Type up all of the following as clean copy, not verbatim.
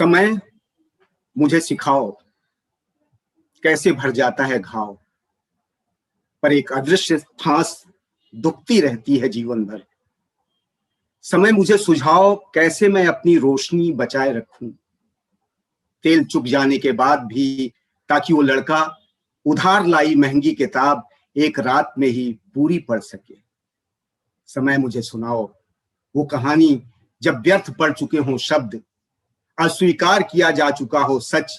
समय मुझे सिखाओ कैसे भर जाता है घाव, पर एक अदृश्य फांस दुखती रहती है जीवन भर। समय मुझे सुझाओ कैसे मैं अपनी रोशनी बचाए रखूं, तेल चुक जाने के बाद भी, ताकि वो लड़का उधार लाई महंगी किताब एक रात में ही पूरी पढ़ सके। समय मुझे सुनाओ वो कहानी जब व्यर्थ पड़ चुके हों शब्द, अस्वीकार किया जा चुका हो सच,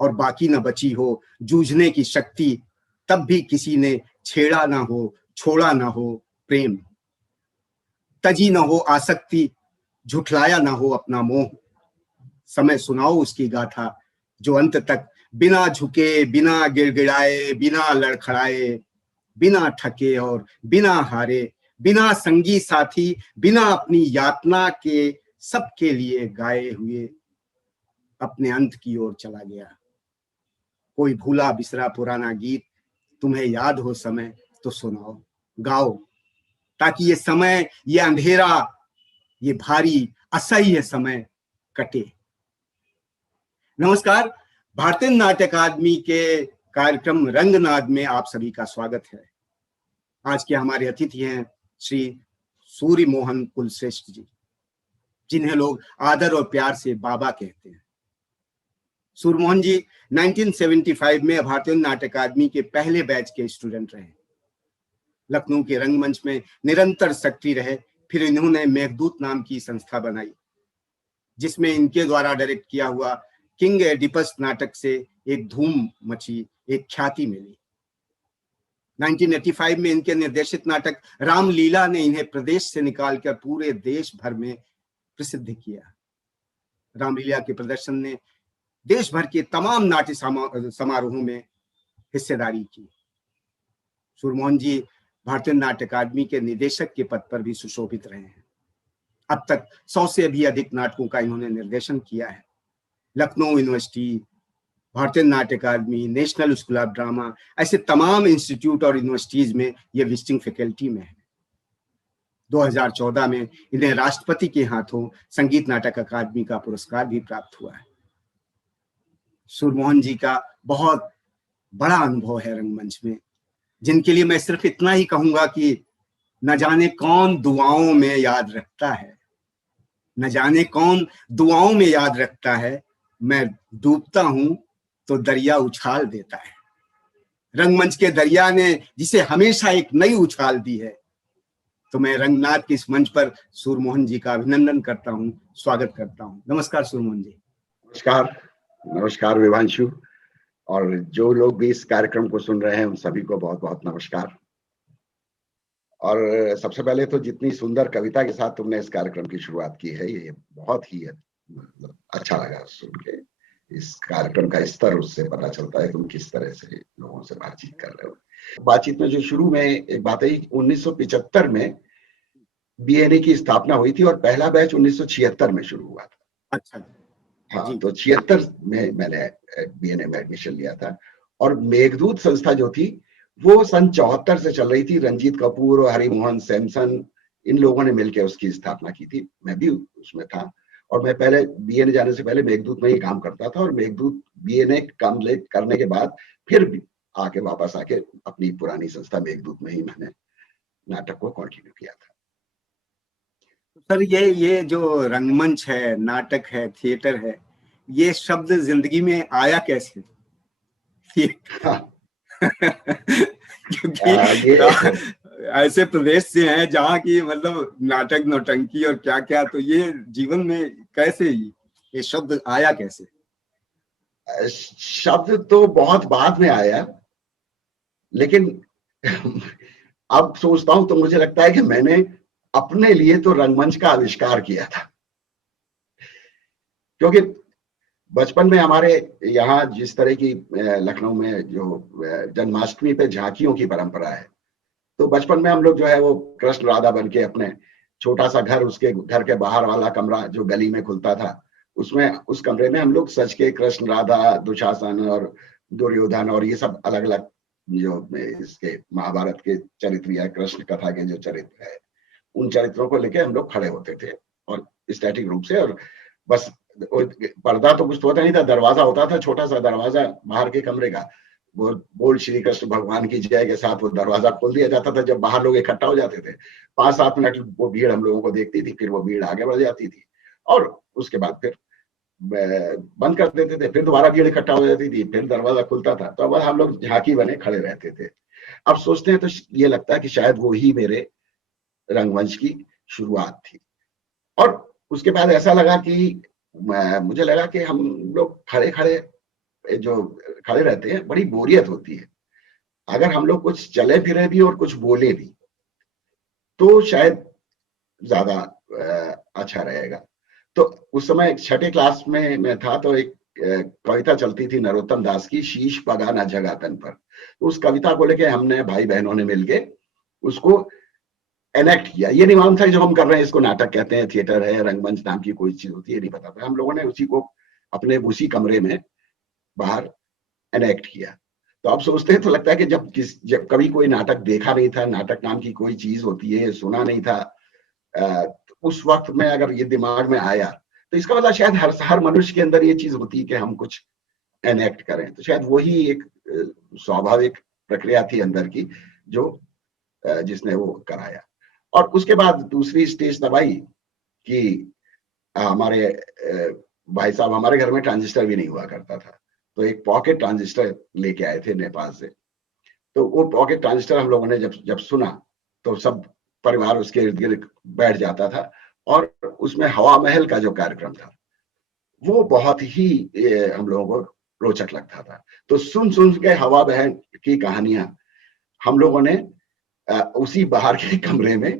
और बाकी न बची हो जूझने की शक्ति, तब भी किसी ने छेड़ा ना हो, छोड़ा ना हो प्रेम, तजी ना हो आसक्ति, झुठलाया ना हो अपना मोह। समय सुनाओ उसकी गाथा जो अंत तक बिना झुके, बिना गिड़गिड़ाए, बिना लड़खड़ाए, बिना थके और बिना हारे, बिना संगी साथी, बिना अपनी यातना के, सबके लिए गाए हुए अपने अंत की ओर चला गया। कोई भूला बिसरा पुराना गीत तुम्हें याद हो समय तो सुनाओ, गाओ, ताकि ये समय, ये अंधेरा, ये भारी असह्य समय कटे। नमस्कार, भारतीय नाट्य अकादमी के कार्यक्रम रंगनाद में आप सभी का स्वागत है। आज के हमारे अतिथि हैं श्री सूर्य मोहन कुलश्रेष्ठ जी, जिन्हें लोग आदर और प्यार से बाबा कहते हैं। सूर्य मोहन जी 1975 में भारतीय नाट्य अकादमी के पहले बैच के स्टूडेंट रहे। लखनऊ के रंगमंच में निरंतर सक्रिय रहे। फिर इन्होंने मेघदूत नाम की संस्था बनाई, जिसमें इनके द्वारा डायरेक्ट किया हुआ किंग एडिपस नाटक से एक धूम मची, एक ख्याति मिली। 1985 में इनके निर्देशित नाटक रामलीला ने इन्हें प्रदेश से निकालकर पूरे देश भर में प्रसिद्ध किया। रामलीला के प्रदर्शन ने देश भर के तमाम नाट्य समारोहों में हिस्सेदारी की। सूर्यमोहन जी भारतीय नाट्य अकादमी के निदेशक के पद पर भी सुशोभित रहे हैं। अब तक 100 से भी अधिक नाटकों का इन्होंने निर्देशन किया है। Lucknow university, Bharatiya Natya academy, national school of drama, ऐसे तमाम इंस्टीट्यूट और यूनिवर्सिटीज में ये विजिटिंग फैकल्टी में है। 2014 में इन्हें राष्ट्रपति के हाथों संगीत नाटक अकादमी का पुरस्कार भी प्राप्त हुआ है। सूर्यमोहन जी का बहुत बड़ा अनुभव है रंगमंच में, जिनके लिए मैं सिर्फ इतना ही कहूंगा कि न जाने कौन दुआओं में याद रखता है, न जाने कौन दुआओं में याद रखता है। मैं डूबता हूं तो दरिया उछाल देता है। रंगमंच के दरिया ने जिसे हमेशा एक नई उछाल दी है, तो मैं रंगनाथ के इस मंच पर सूर्यमोहन जी का अभिनंदन करता हूं, स्वागत करता हूं। नमस्कार सूर्यमोहन जी। नमस्कार। नमस्कार विभांशु, और जो लोग भी इस कार्यक्रम को सुन रहे हैं उन सभी को बहुत बहुत नमस्कार। और सबसे पहले तो जितनी सुंदर कविता के साथ तुमने इस कार्यक्रम की शुरुआत की है, ये बहुत ही अच्छा लगा सुन के। इस कार्यक्रम का स्तर उससे पता चलता है तुम किस तरह से लोगों से बातचीत कर रहे हो। बातचीत में जो शुरू में एक बात है, 1975 में बीएनए की स्थापना हुई थी और पहला बैच 1976 में शुरू हुआ था। अच्छा। हाँ, तो 76 में मैंने बीएनए में एडमिशन लिया था। और मेघदूत संस्था जो थी वो सन 74 से चल रही थी। रंजीत कपूर और हरिमोहन सैमसन, इन लोगों ने मिलकर उसकी स्थापना की थी। मैं भी उसमें था, और मैं पहले बीएनए जाने से पहले मेघदूत में ही काम करता था। और मेघदूत बीएनए कंप्लीट करने के बाद फिर भी आके वापस आके अपनी पुरानी संस्था मेघदूत में ही मैंने नाटक को कंटिन्यू किया था। सर, ये जो रंगमंच है, नाटक है, थिएटर है, ये शब्द जिंदगी में आया कैसे? क्योंकि ऐसे प्रदेश से हैं जहाँ की मतलब नाटक, नौटंकी और क्या क्या, तो ये जीवन में कैसे ये शब्द आया कैसे? शब्द तो बहुत बाद में आया, लेकिन अब सोचता हूं तो मुझे लगता है कि मैंने अपने लिए तो रंगमंच का आविष्कार किया था। क्योंकि बचपन में हमारे यहाँ जिस तरह की लखनऊ में जो जन्माष्टमी पे झांकियों की परंपरा है, तो बचपन में हम लोग जो है वो कृष्ण राधा बन के अपने छोटा सा घर, उसके घर के बाहर वाला कमरा जो गली में खुलता था, उसमें उस कमरे में हम लोग सच के कृष्ण राधा, दुशासन और दुर्योधन और ये सब अलग अलग जो इसके महाभारत के चरित्र या कृष्ण कथा के जो चरित्र है, उन चरित्रों को लेके हम लोग खड़े होते थे और स्टैटिक रूप से, और बस पर्दा तो कुछ होता नहीं था, दरवाजा होता था, छोटा सा दरवाजा बाहर के कमरे का, वो बोल श्री कृष्ण भगवान की जय के साथ वो दरवाजा खोल दिया जाता था। जब बाहर लोग इकट्ठा हो जाते थे 5-7 मिनट वो भीड़ हम लोगों को देखती थी, फिर वो भीड़ आगे बढ़ जाती थी और उसके बाद फिर बंद कर देते थे, फिर दोबारा भीड़ इकट्ठा हो जाती थी, फिर दरवाजा खुलता था। तो अब हम लोग झांकी बने खड़े रहते थे। अब सोचते हैं तो ये लगता है कि शायद वो ही मेरे रंगमंच की शुरुआत थी। और उसके बाद ऐसा लगा कि मुझे लगा कि हम लोग खड़े खड़े जो खड़े रहते हैं बड़ी बोरियत होती है। अगर हम लोग कुछ चले फिरे भी और कुछ बोले भी तो शायद ज्यादा अच्छा रहेगा। तो उस समय छठे क्लास में मैं था, तो एक कविता चलती थी नरोत्तम दास की, शीश पगा ना जगा तन पर। तो उस कविता को लेके हमने भाई बहनों ने मिलके उसको एनेक्ट किया। ये नहीं मालूम था जो हम कर रहे हैं इसको नाटक कहते हैं, थिएटर है, रंगमंच नाम की कोई चीज होती है, नहीं पता था। हम लोगों ने उसी को अपने उसी कमरे में बाहर एनेक्ट किया। तो अब सोचते हैं तो लगता है कि जब कभी कोई नाटक देखा नहीं था, नाटक नाम की कोई चीज होती है सुना नहीं था, तो उस वक्त में अगर ये दिमाग में आया तो इसका मतलब शायद हर मनुष्य के अंदर ये चीज होती है कि हम कुछ एनेक्ट करें। तो शायद वही एक स्वाभाविक प्रक्रिया थी अंदर की जो जिसने वो कराया। और उसके बाद दूसरी स्टेज तब आई कि हमारे भाई साहब, हमारे घर में ट्रांजिस्टर भी नहीं हुआ करता था, तो एक पॉकेट ट्रांजिस्टर लेके आए थे नेपाल से। तो वो पॉकेट ट्रांजिस्टर हम लोगों ने जब जब सुना तो सब परिवार उसके इर्द गिर्द बैठ जाता था। और उसमें हवा महल का जो कार्यक्रम था वो बहुत ही हम लोगों को रोचक लगता था। तो सुन सुन के हवा महल की कहानियां हम लोगों ने उसी बाहर के कमरे में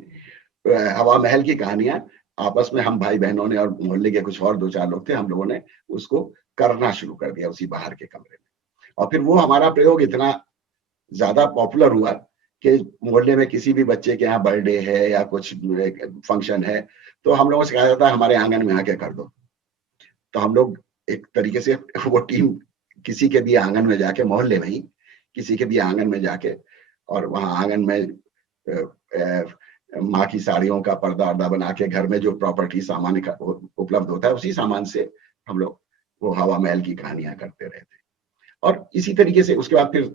हवा महल की कहानियां आपस में हम भाई बहनों ने और मोहल्ले के कुछ और 2-4 लोग थे, हम लोगों ने उसको करना शुरू कर दिया उसी बाहर के कमरे में। और फिर वो हमारा प्रयोग इतना ज्यादा पॉपुलर हुआ कि मोहल्ले में किसी भी बच्चे के यहाँ बर्थडे है या कुछ फंक्शन है तो हम लोगों से कहा जाता है हमारे आंगन में आके कर दो। तो हम लोग एक तरीके से वो टीम किसी के भी आंगन में जाके, मोहल्ले में ही किसी के भी आंगन में जाके, और वहां आंगन में माँ की साड़ियों का पर्दा वर्दा बना के घर में जो प्रॉपर्टी सामान उपलब्ध होता है उसी सामान से हम लोग वो हवा महल की कहानियां करते रहते। और इसी तरीके से उसके बाद फिर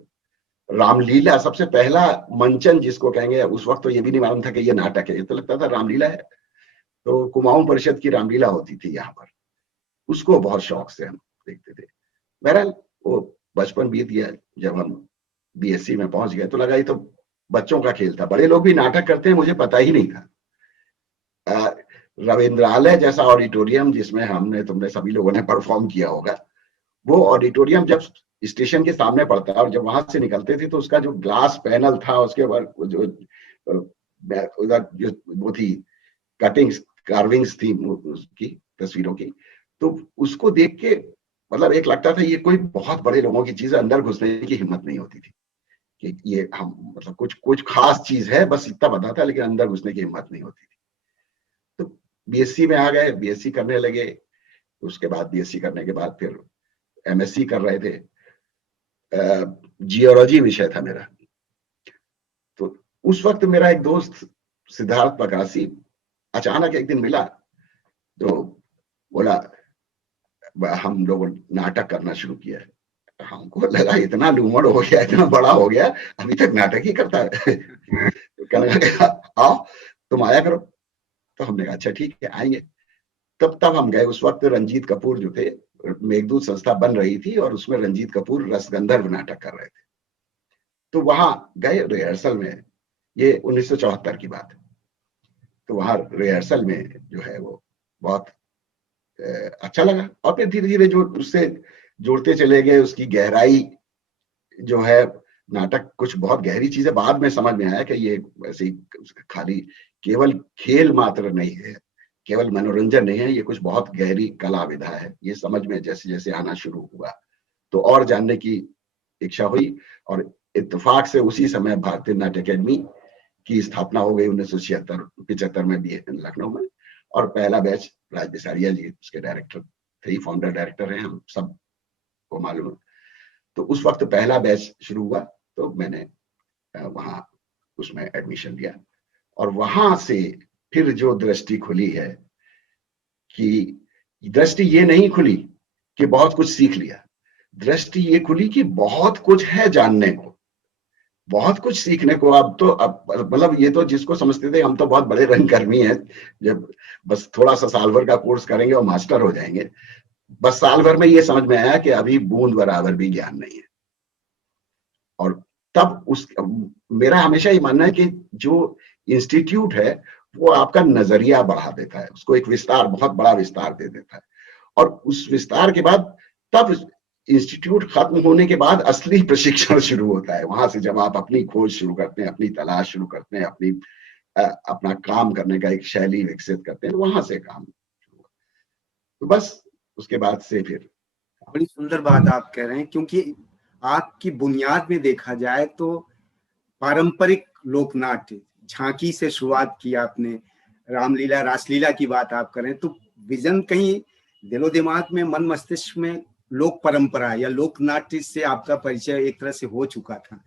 रामलीला, सबसे पहला मंचन जिसको कहेंगे, उस वक्त तो ये भी नहीं मालूम था कि ये नाटक है, ये तो लगता था रामलीला है। तो कुमाऊं परिषद की रामलीला होती थी यहाँ पर, उसको बहुत शौक से हम देखते थे। बहरहाल वो बचपन बीत गया। जब हम बीएससी में पहुंच गए तो लगा ये तो बच्चों का खेल था, बड़े लोग भी नाटक करते हैं मुझे पता ही नहीं था। रविंद्रालय जैसा ऑडिटोरियम जिसमें हमने तुमने सभी लोगों ने परफॉर्म किया होगा, वो ऑडिटोरियम जब स्टेशन के सामने पड़ता है और जब वहां से निकलते थे तो उसका जो ग्लास पैनल था, उसके ऊपर जो उधर जो वो थी कटिंग्स, कार्विंग्स थी उसकी तस्वीरों की, तो उसको देख के मतलब एक लगता था ये कोई बहुत बड़े लोगों की चीज है, अंदर घुसने की हिम्मत नहीं होती थी कि ये हम मतलब कुछ कुछ खास चीज है, बस इतना पता था, लेकिन अंदर घुसने की हिम्मत नहीं होती थी। तो बीएससी में आ गए, बीएससी करने लगे। उसके बाद बीएससी करने के बाद फिर एमएससी कर रहे थे। जियोलॉजी विषय था मेरा। तो उस वक्त मेरा एक दोस्त सिद्धार्थ पकासी अचानक एक दिन मिला, तो बोला हम लोग नाटक करना शुरू किया है। हमको लगा इतना लूमड़ हो गया, इतना बड़ा हो गया, अभी तक नाटक ही करता है। तो कहने लगा आओ तुम आया करो। तो हमने कहा अच्छा ठीक है आएंगे। तब हम गए। उस वक्त रंजीत कपूर जो थे, मेघदूत संस्था बन रही थी और उसमें रंजीत कपूर रसगंधर्व नाटक कर रहे थे। तो वहां गए रिहर्सल में, ये 1974 की बात है। तो वहां रिहर्सल में जो है वो बहुत अच्छा लगा। और फिर धीरे धीरे जो उससे जोड़ते चले गए, उसकी गहराई जो है, नाटक कुछ बहुत गहरी चीजें बाद में समझ में आया कि ये ऐसे खाली केवल खेल मात्र नहीं है, केवल मनोरंजन नहीं है, ये कुछ बहुत गहरी कला विधा है। ये समझ में जैसे जैसे आना शुरू हुआ तो और जानने की इच्छा हुई। और इत्तेफाक से उसी समय भारतीय नाट्य अकेडमी की स्थापना हो गई 1976-75 में भी लखनऊ में। और पहला बैच राज बिसारिया जी उसके डायरेक्टर थे, फाउंडर डायरेक्टर हैं, हम सब को मालूम है। तो उस वक्त पहला बैच शुरू हुआ तो मैंने वहां उसमें एडमिशन लिया। और वहां से फिर जो दृष्टि खुली है कि दृष्टि ये नहीं खुली कि बहुत कुछ सीख लिया, दृष्टि ये खुली कि बहुत कुछ है जानने को, बहुत कुछ सीखने को। अब तो अब मतलब ये तो जिसको समझते थे हम तो बहुत बड़े रंगकर्मी हैं, जब बस थोड़ा सा साल भर का कोर्स करेंगे और मास्टर हो जाएंगे, बस साल भर में ये समझ में आया कि अभी बूंद बराबर भी ज्ञान नहीं है। और तब उस मेरा हमेशा ये मानना है कि जो इंस्टीट्यूट है वो आपका नजरिया बढ़ा देता है, उसको एक विस्तार, बहुत बड़ा विस्तार दे देता है। और उस विस्तार के बाद तब इंस्टीट्यूट खत्म होने के बाद असली प्रशिक्षण शुरू होता है। वहां से जब आप अपनी खोज शुरू करते हैं, अपनी तलाश शुरू करते हैं, अपना काम करने का एक शैली विकसित करते हैं, वहां से काम शुरू होता है। तो बस उसके बाद से फिर बड़ी सुंदर बात आप कह रहे हैं, क्योंकि आपकी बुनियाद में देखा जाए तो पारंपरिक लोकनाट्य झांकी से शुरुआत की आपने, रामलीला रासलीला की बात आप करें तो विजन कहीं दिलो दिमाग में, मन मस्तिष्क में लोक परंपरा या लोकनाट्य से आपका परिचय एक तरह से हो चुका था।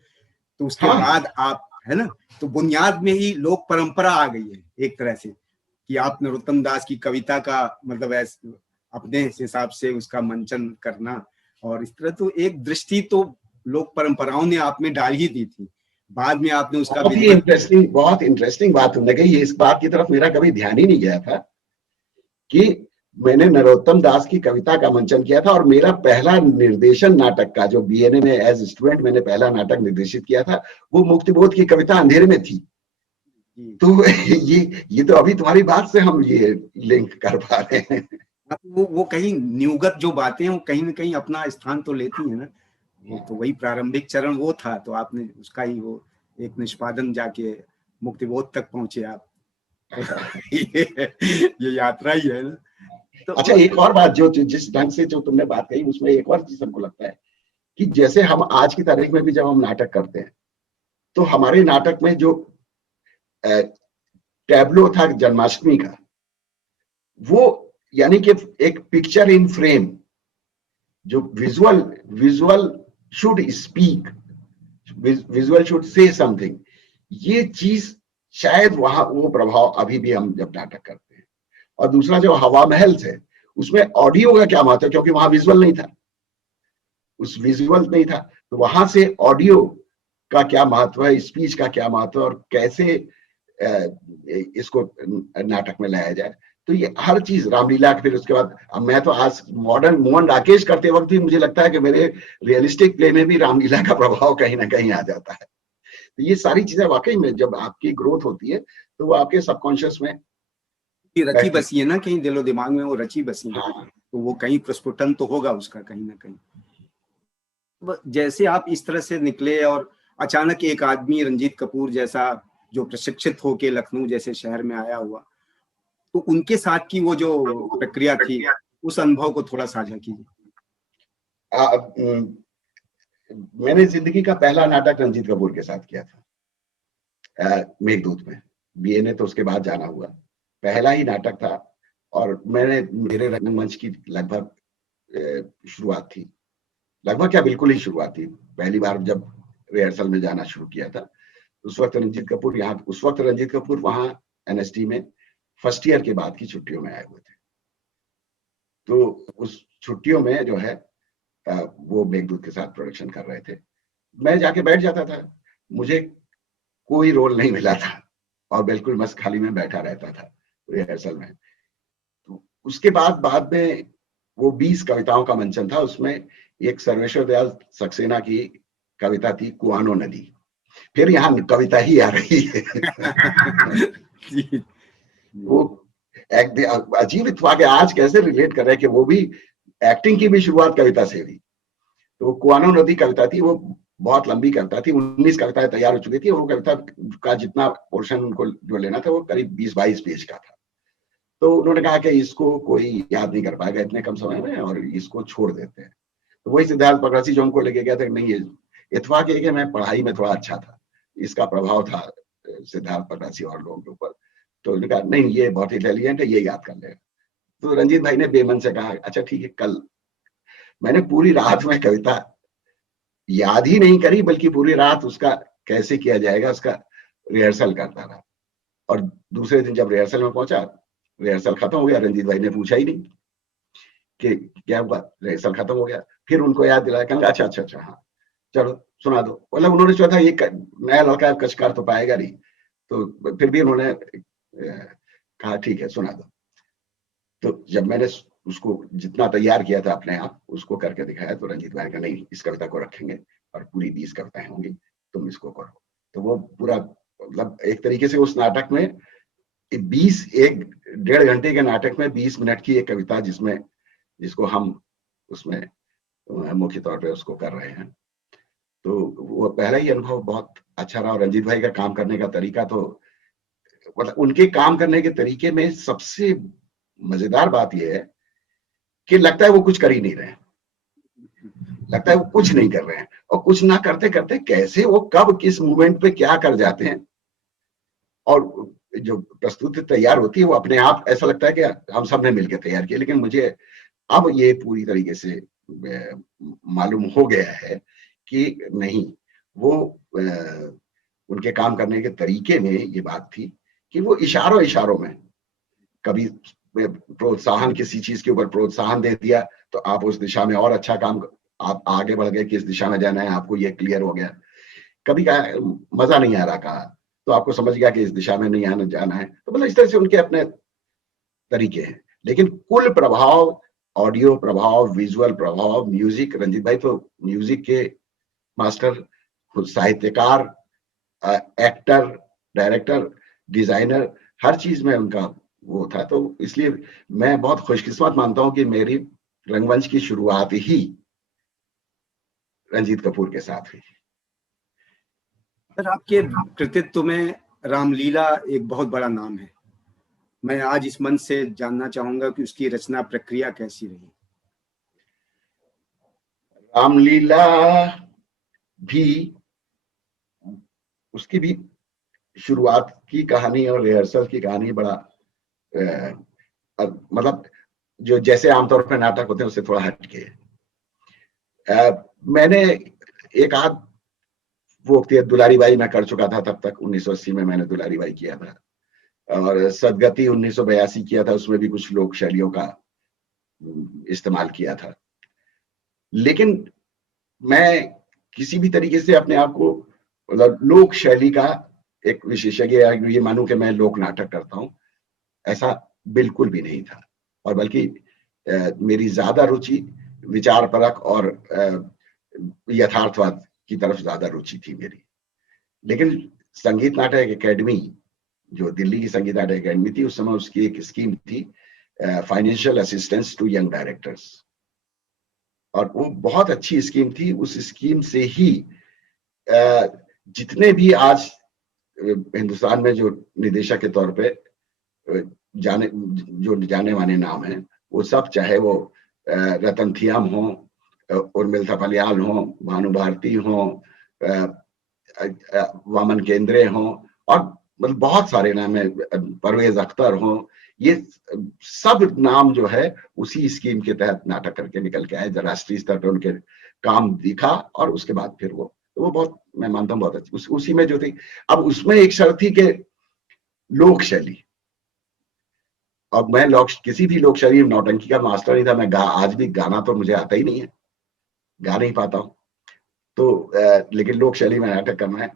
तो उसके बाद आप, है ना, तो बुनियाद में ही लोक परंपरा आ गई है एक तरह से, कि आप नरोत्तम दास की कविता का मतलब ऐसे अपने हिसाब से उसका मंचन करना, और इस तरह तो एक दृष्टि तो लोक परंपराओं ने आप में डाल ही दी थी। बाद में आपने उसका बहुत इंटरेस्टिंग बात तुमने कही। इस बात की तरफ मेरा कभी ध्यान ही नहीं गया था कि मैंने नरोत्तम दास की कविता का मंचन किया था, और मेरा पहला निर्देशन नाटक का, जो बीएनए में एज स्टूडेंट मैंने पहला नाटक निर्देशित किया था, वो मुक्तिबोध की कविता अंधेरे में थी। तो ये तो अभी तुम्हारी बात से हम ये लिंक कर पा रहे हैं। वो कहीं न्यूगत जो बातें हैं वो कहीं ना कहीं अपना स्थान तो लेती है ना। तो वही प्रारंभिक चरण वो था, तो आपने उसका ही वो एक निष्पादन जाके मुक्तिबोध तक पहुंचे आप। ये यात्रा ही है ना। तो अच्छा, एक और बात जो जिस ढंग से जो तुमने बात कही, उसमें एक और चीज हमको लगता है कि जैसे हम आज की तारीख में भी जब हम नाटक करते हैं तो हमारे नाटक में जो टैब्लो था जन्माष्टमी का, वो यानी कि एक पिक्चर इन फ्रेम, जो visual should speak, visual should say something, ये चीज शायद वहां वो प्रभाव अभी भी हम जब नाटक करते हैं। और दूसरा जो हवा महल है, उसमें ऑडियो का क्या महत्व है, क्योंकि वहां विजुअल नहीं था, उस विजुअल नहीं था, तो वहां से ऑडियो का क्या महत्व है, स्पीच का क्या महत्व है, और कैसे इसको नाटक में लाया जाए। तो ये हर चीज, रामलीला, फिर उसके बाद मैं तो आज मॉडर्न मोहन राकेश करते वक्त भी मुझे लगता है कि मेरे रियलिस्टिक प्ले में भी रामलीला का प्रभाव कहीं ना कहीं आ जाता है। तो ये सारी चीजें वाकई में जब आपकी ग्रोथ होती है तो वो आपके सबकॉन्शियस में रची बसी है ना, कहीं दिलो दिमाग में वो रची बसी है। तो वो कहीं प्रस्फुटन तो होगा उसका कहीं ना कहीं। जैसे आप इस तरह से निकले और अचानक एक आदमी रंजीत कपूर जैसा जो प्रशिक्षित होके लखनऊ जैसे शहर में आया हुआ, तो उनके साथ की वो जो प्रक्रिया थी, उस अनुभव को थोड़ा साझा कीजिए। मैंने जिंदगी का पहला नाटक रंजीत कपूर के साथ किया था, मेघदूत में। बीएनए तो उसके बाद जाना हुआ, पहला ही नाटक था। और मेरे रंगमंच की लगभग शुरुआत थी, लगभग क्या बिल्कुल ही शुरुआत थी। पहली बार जब रिहर्सल में जाना शुरू किया था, उस वक्त रंजीत कपूर वहां एनएसटी में फर्स्ट ईयर के बाद की छुट्टियों में आए हुए थे। तो उस छुट्टियों में जो है वो मेघदूत के साथ प्रोडक्शन कर रहे थे। मैं जाके बैठ जाता था, मुझे कोई रोल नहीं मिला था और बिल्कुल बस खाली में बैठा रहता था रिहर्सल में। तो उसके बाद में वो 20 कविताओं का मंचन था, उसमें एक सर्वेश्वर दयाल सक्सेना की कविता थी, कुआनो नदी। फिर यहाँ कविता ही आ रही है। वो एक अजीब इत्तेफाक है, आज कैसे रिलेट कर रहे हैं कि वो भी एक्टिंग की भी शुरुआत कविता से हुई। तो कुआनो नदी कविता थी, वो बहुत लंबी कविता थी, 19 कविताएं तैयार हो चुकी थी। वो कविता का जितना पोर्शन उनको जो लेना था वो करीब 20-22 पेज का था। तो उन्होंने कहा कि इसको कोई याद नहीं कर पाएगा इतने कम समय में, और इसको छोड़ देते हैं। तो वही सिद्धार्थ पगड़ासी जो उनको लेके गया था, नहीं ये इत्तेफाक है कि मैं पढ़ाई में थोड़ा अच्छा था, इसका प्रभाव था सिद्धार्थ पगड़ासी और लोगों के ऊपर। तो उन्होंने कहा नहीं ये बहुत इंटेलिजेंट है, ये याद कर लेगा। तो रंजीत भाई ने बेमन से कहा अच्छा ठीक है कल। मैंने पूरी रात में कविता याद ही नहीं करी, बल्कि पूरी रात उसका कैसे किया जाएगा उसका रिहर्सल करता रहा। और दूसरे दिन जब रिहर्सल में पहुंचा, रिहर्सल खत्म हो गया, रंजीत भाई ने पूछा ही नहीं। कि क्या हुआ, रिहर्सल खत्म हो गया। फिर उनको याद दिलाया, कहा अच्छा अच्छा अच्छा हाँ चलो सुना दो। मतलब उन्होंने सोचा ये नया लड़का कचकार तो पाएगा नहीं, तो फिर भी उन्होंने कहा ठीक है सुना दो। तो जब मैंने उसको जितना तैयार किया था अपने आप उसको करके दिखाया, तो रंजीत भाई का नहीं इस कविता को रखेंगे और पूरी 20 कविताएं होंगी, तुम इसको करो। तो वो पूरा मतलब एक तरीके से उस नाटक में 1.5 घंटे के नाटक में 20 मिनट की एक कविता जिसको हम उसमें मुख्य तौर पे उसको कर रहे हैं। तो वो पहला ही अनुभव बहुत अच्छा रहा। और रंजीत भाई का काम करने का तरीका तो मतलब उनके काम करने के तरीके में सबसे मजेदार बात यह है कि लगता है वो कुछ कर ही नहीं रहे हैं, लगता है वो कुछ नहीं कर रहे हैं, और कुछ ना करते करते कैसे वो कब किस मोमेंट पे क्या कर जाते हैं, और जो प्रस्तुति तैयार होती है वो अपने आप ऐसा लगता है कि हम सब ने मिलकर तैयार किया। लेकिन मुझे अब ये पूरी तरीके से मालूम हो गया है कि नहीं, वो उनके काम करने के तरीके में ये बात थी कि वो इशारों इशारों में कभी प्रोत्साहन, किसी चीज के ऊपर प्रोत्साहन दे दिया तो आप उस दिशा में और अच्छा काम, आप आगे बढ़ गए, किस दिशा में जाना है आपको ये क्लियर हो गया। कभी का मजा नहीं आ रहा कहा तो आपको समझ गया कि इस दिशा में नहीं आना जाना है। तो मतलब इस तरह से उनके अपने तरीके हैं। लेकिन कुल प्रभाव, ऑडियो प्रभाव, विजुअल प्रभाव, म्यूजिक, रंजीत भाई तो म्यूजिक के मास्टर, खुद साहित्यकार, एक्टर, डायरेक्टर, डिजाइनर, हर चीज में उनका वो था। तो इसलिए मैं बहुत खुशकिस्मत मानता हूं कि मेरी रंगमंच की शुरुआत ही रंजीत कपूर के साथ हुई। सर, आपके कृतित्व में रामलीला एक बहुत बड़ा नाम है। मैं आज इस मंच से जानना चाहूंगा कि उसकी रचना प्रक्रिया कैसी रही। रामलीला भी, उसकी भी शुरुआत की कहानी और रिहर्सल की कहानी बड़ा मतलब जो जैसे आमतौर पर नाटक होते हैं उससे थोड़ा हटके। मैंने एक आध वो दुलारी बाई मैं कर चुका था तब तक, 1980 में मैंने दुलारी बाई किया था, और सदगति 1982 किया था, उसमें भी कुछ लोक शैलियों का इस्तेमाल किया था। लेकिन मैं किसी भी तरीके से अपने आप को मतलब लोक शैली का एक विशेषज्ञ ये मानूं कि मैं लोक नाटक करता हूं, ऐसा बिल्कुल भी नहीं था। और बल्कि मेरी ज्यादा रुचि विचार परक और यथार्थवाद की तरफ ज्यादा रुचि थी मेरी। लेकिन संगीत नाटक एकेडमी, जो दिल्ली की संगीत नाटक एकेडमी थी, उस समय उसकी एक स्कीम थी financial assistance to young directors, और वो बहुत अच्छी स्कीम थी। उस स्कीम से ही जितने भी आज हिंदुस्तान में जो निदेशक के तौर पे जाने माने नाम हैं, वो सब, चाहे वो रतन थियम हो, उर्मिल थपलियाल हो, भानु भारती हो, वामन केंद्रे हो, और मतलब बहुत सारे नाम है, परवेज अख्तर हो, ये सब नाम जो है उसी स्कीम के तहत नाटक करके निकल के आए। राष्ट्रीय स्तर पर उनके काम दिखा और उसके बाद फिर वो बहुत, मैं मानता हूँ बहुत अच्छी उसी में जो थी। अब उसमें एक शर्त थी कि लोक शैली, और मैं किसी भी लोक शैली नौटंकी का मास्टर नहीं था। मैं आज भी गाना तो मुझे आता ही नहीं है, गा नहीं पाता हूँ। तो लेकिन लोक शैली में नाटक करना है।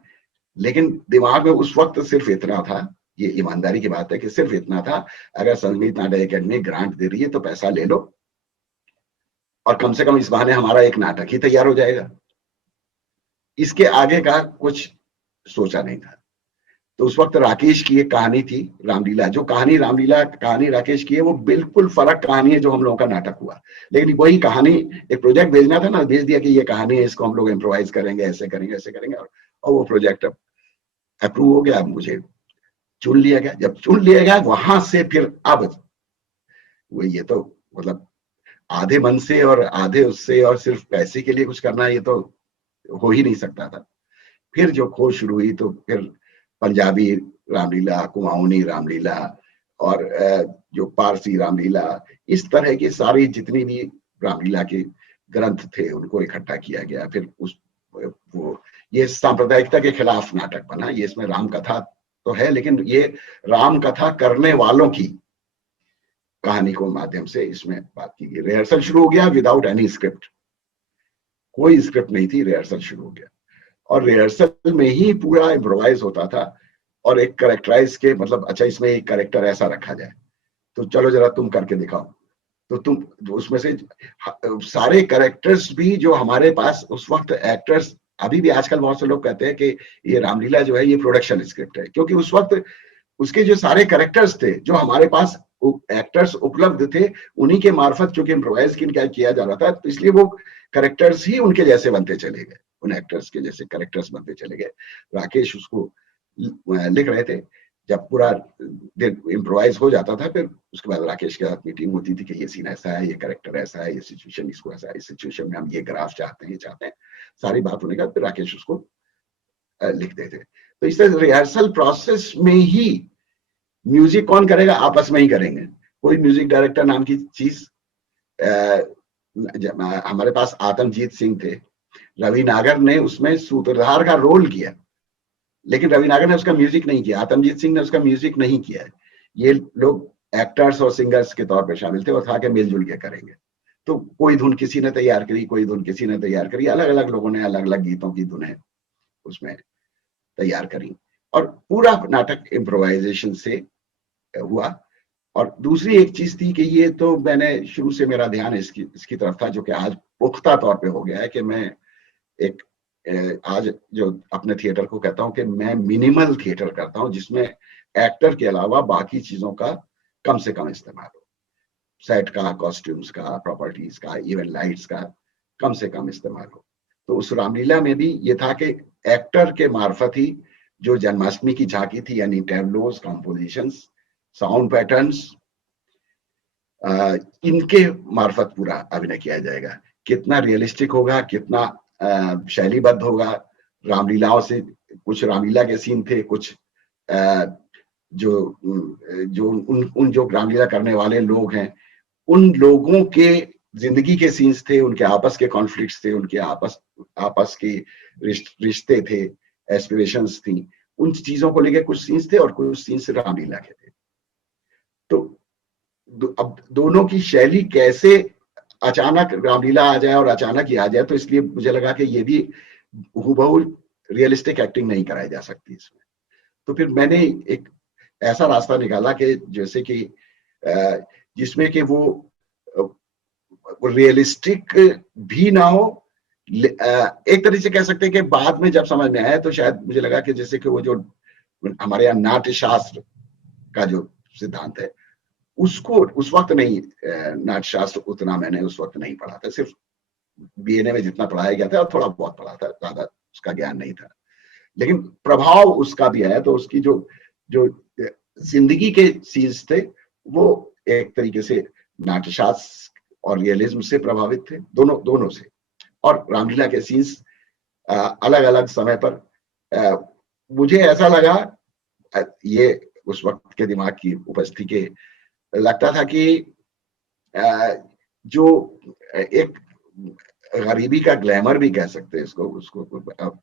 लेकिन दिमाग में उस वक्त सिर्फ इतना था, ये ईमानदारी की बात है कि सिर्फ इतना था, अगर संगीत नाटक एकेडमी ग्रांट दे रही है तो पैसा ले लो, और कम से कम इस बहाने हमारा एक नाटक ही तैयार हो जाएगा। इसके आगे का कुछ सोचा नहीं था। तो उस वक्त राकेश की एक कहानी थी रामलीला, जो रामलीला कहानी राकेश की है, वो बिल्कुल फर्क कहानी है जो हम लोगों का नाटक हुआ। लेकिन वही कहानी, एक प्रोजेक्ट भेजना था ना, भेज दिया कि ये कहानी है, इसको हम लोग इम्प्रोवाइज करेंगे, ऐसे करेंगे ऐसे करेंगे, और वो प्रोजेक्ट अप्रूव हो गया, मुझे चुन लिया गया। जब चुन लिया गया वहां से फिर अब वो ये तो मतलब आधे मन से और आधे उससे और सिर्फ पैसे के लिए कुछ करना, ये तो हो ही नहीं सकता था। फिर जो खोज शुरू हुई तो फिर पंजाबी रामलीला, कुमाऊनी रामलीला, और जो पारसी रामलीला, इस तरह की सारी जितनी भी रामलीला के ग्रंथ थे उनको इकट्ठा किया गया। फिर ये सांप्रदायिकता के खिलाफ नाटक बना। ये इसमें राम कथा तो है, लेकिन ये राम कथा करने वालों की कहानी को माध्यम से इसमें बात की गई। रिहर्सल शुरू हो गया विदाउट एनी स्क्रिप्ट, कोई स्क्रिप्ट नहीं थी, रिहर्सल शुरू हो गया और रिहर्सल में ही पूरा इम्प्रोवाइज होता था। और एक करेक्टराइज के मतलब अच्छा इसमें एक करेक्टर ऐसा रखा जाए तो चलो जरा तुम करके दिखाओ, तो तुम उसमें से सारे करेक्टर्स भी जो हमारे पास उस वक्त एक्टर्स, अभी भी आजकल बहुत से लोग कहते हैं कि ये रामलीला जो है ये प्रोडक्शन स्क्रिप्ट है, क्योंकि उस वक्त उसके जो सारे करेक्टर्स थे जो हमारे पास एक्टर्स उपलब्ध थे उन्हीं के मार्फत चूंकि इम्प्रोवाइज किया जा रहा था, तो इसलिए वो करेक्टर्स ही उनके जैसे बनते चले गए, उन एक्टर्स के जैसे करेक्टर्स बनते चले गए। राकेश उसको लिख रहे थे, जब पूरा इम्प्रोवाइज हो जाता था फिर उसके बाद राकेश के साथ मीटिंग होती थी कि ये सीन ऐसा है, ये करेक्टर ऐसा है, ये सिचुएशन इसको ऐसा है, इस सिचुएशन में हम ये ग्राफ चाहते हैं, ये चाहते हैं, सारी बात होने के बाद फिर राकेश उसको लिखते थे। तो इस तरह रिहर्सल प्रोसेस में ही म्यूजिक कौन करेगा, आपस में ही करेंगे, कोई म्यूजिक डायरेक्टर नाम की चीज हमारे पास आतमजीत सिंह थे, रवि नागर ने उसमें सूत्रधार का रोल किया, लेकिन रवि नागर ने उसका म्यूजिक नहीं किया, आतमजीत सिंह ने उसका म्यूजिक नहीं किया है। ये लोग एक्टर्स और सिंगर्स के तौर पे शामिल थे और था कि मिलजुल के करेंगे। तो कोई धुन किसी ने तैयार करी, कोई धुन किसी ने तैयार करी, अलग अलग लोगों ने अलग अलग गीतों की धुनें उसमें तैयार करी और पूरा नाटक इम्प्रोवाइजेशन से हुआ। और दूसरी एक चीज थी कि ये तो मैंने शुरू से मेरा ध्यान इसकी तरफ था, जो कि आज पुख्ता तौर पे हो गया है कि मैं एक आज जो अपने थिएटर को कहता हूं कि मैं मिनिमल थिएटर करता हूं, जिसमें एक्टर के अलावा बाकी चीजों का कम से कम इस्तेमाल हो, सेट का, कॉस्ट्यूम्स का, प्रॉपर्टीज का, इवन लाइट्स का कम से कम इस्तेमाल हो। तो उस रामलीला में भी ये था कि एक्टर के मार्फत ही जो जन्माष्टमी की झांकी थी, यानी टैब्लोस, कॉम्पोजिशंस, साउंड पैटर्न्स, इनके मार्फत पूरा अभिनय किया जाएगा। कितना रियलिस्टिक होगा, कितना शैलीबद्ध होगा, रामलीलाओं से कुछ रामलीला के सीन थे, कुछ जो उन जो रामलीला करने वाले लोग हैं उन लोगों के जिंदगी के सीन्स थे, उनके आपस के कॉन्फ्लिक्ट्स थे, उनके आपस के रिश्ते थे, एस्पिरेशंस थी, उन चीजों को लेकर कुछ सीन्स थे और कुछ सीन्स रामलीला के थे। तो अब दोनों की शैली कैसे अचानक रामलीला आ जाए और अचानक ही आ जाए, तो इसलिए मुझे लगा कि ये भी हूबहू रियलिस्टिक एक्टिंग नहीं कराई जा सकती इसमें। तो फिर मैंने एक ऐसा रास्ता निकाला कि जैसे कि जिसमें कि वो रियलिस्टिक भी ना हो, एक तरीके से कह सकते हैं कि बाद में जब समझ में आया तो शायद मुझे लगा कि जैसे कि वो जो हमारे यहाँ नाट्य शास्त्र का जो सिद्धांत है उसको उस वक्त नहीं, नाट्य शास्त्र उतना मैंने उस वक्त नहीं पढ़ा था, सिर्फ बीएनए में जितना पढ़ाया गया था थोड़ा बहुत पढ़ा था, ज्यादा उसका ज्ञान नहीं था, लेकिन प्रभाव उसका भी है। तो उसकी जो जो जिंदगी के सीन्स थे वो एक तरीके से नाट्यशास्त्र और रियलिज्म से प्रभावित थे, दोनों से। और रामलीला के सीन्स अलग अलग समय पर मुझे ऐसा लगा, ये उस वक्त के दिमाग की उपस्थिति के लगता था कि जो एक गरीबी का ग्लैमर भी कह सकते हैं उसको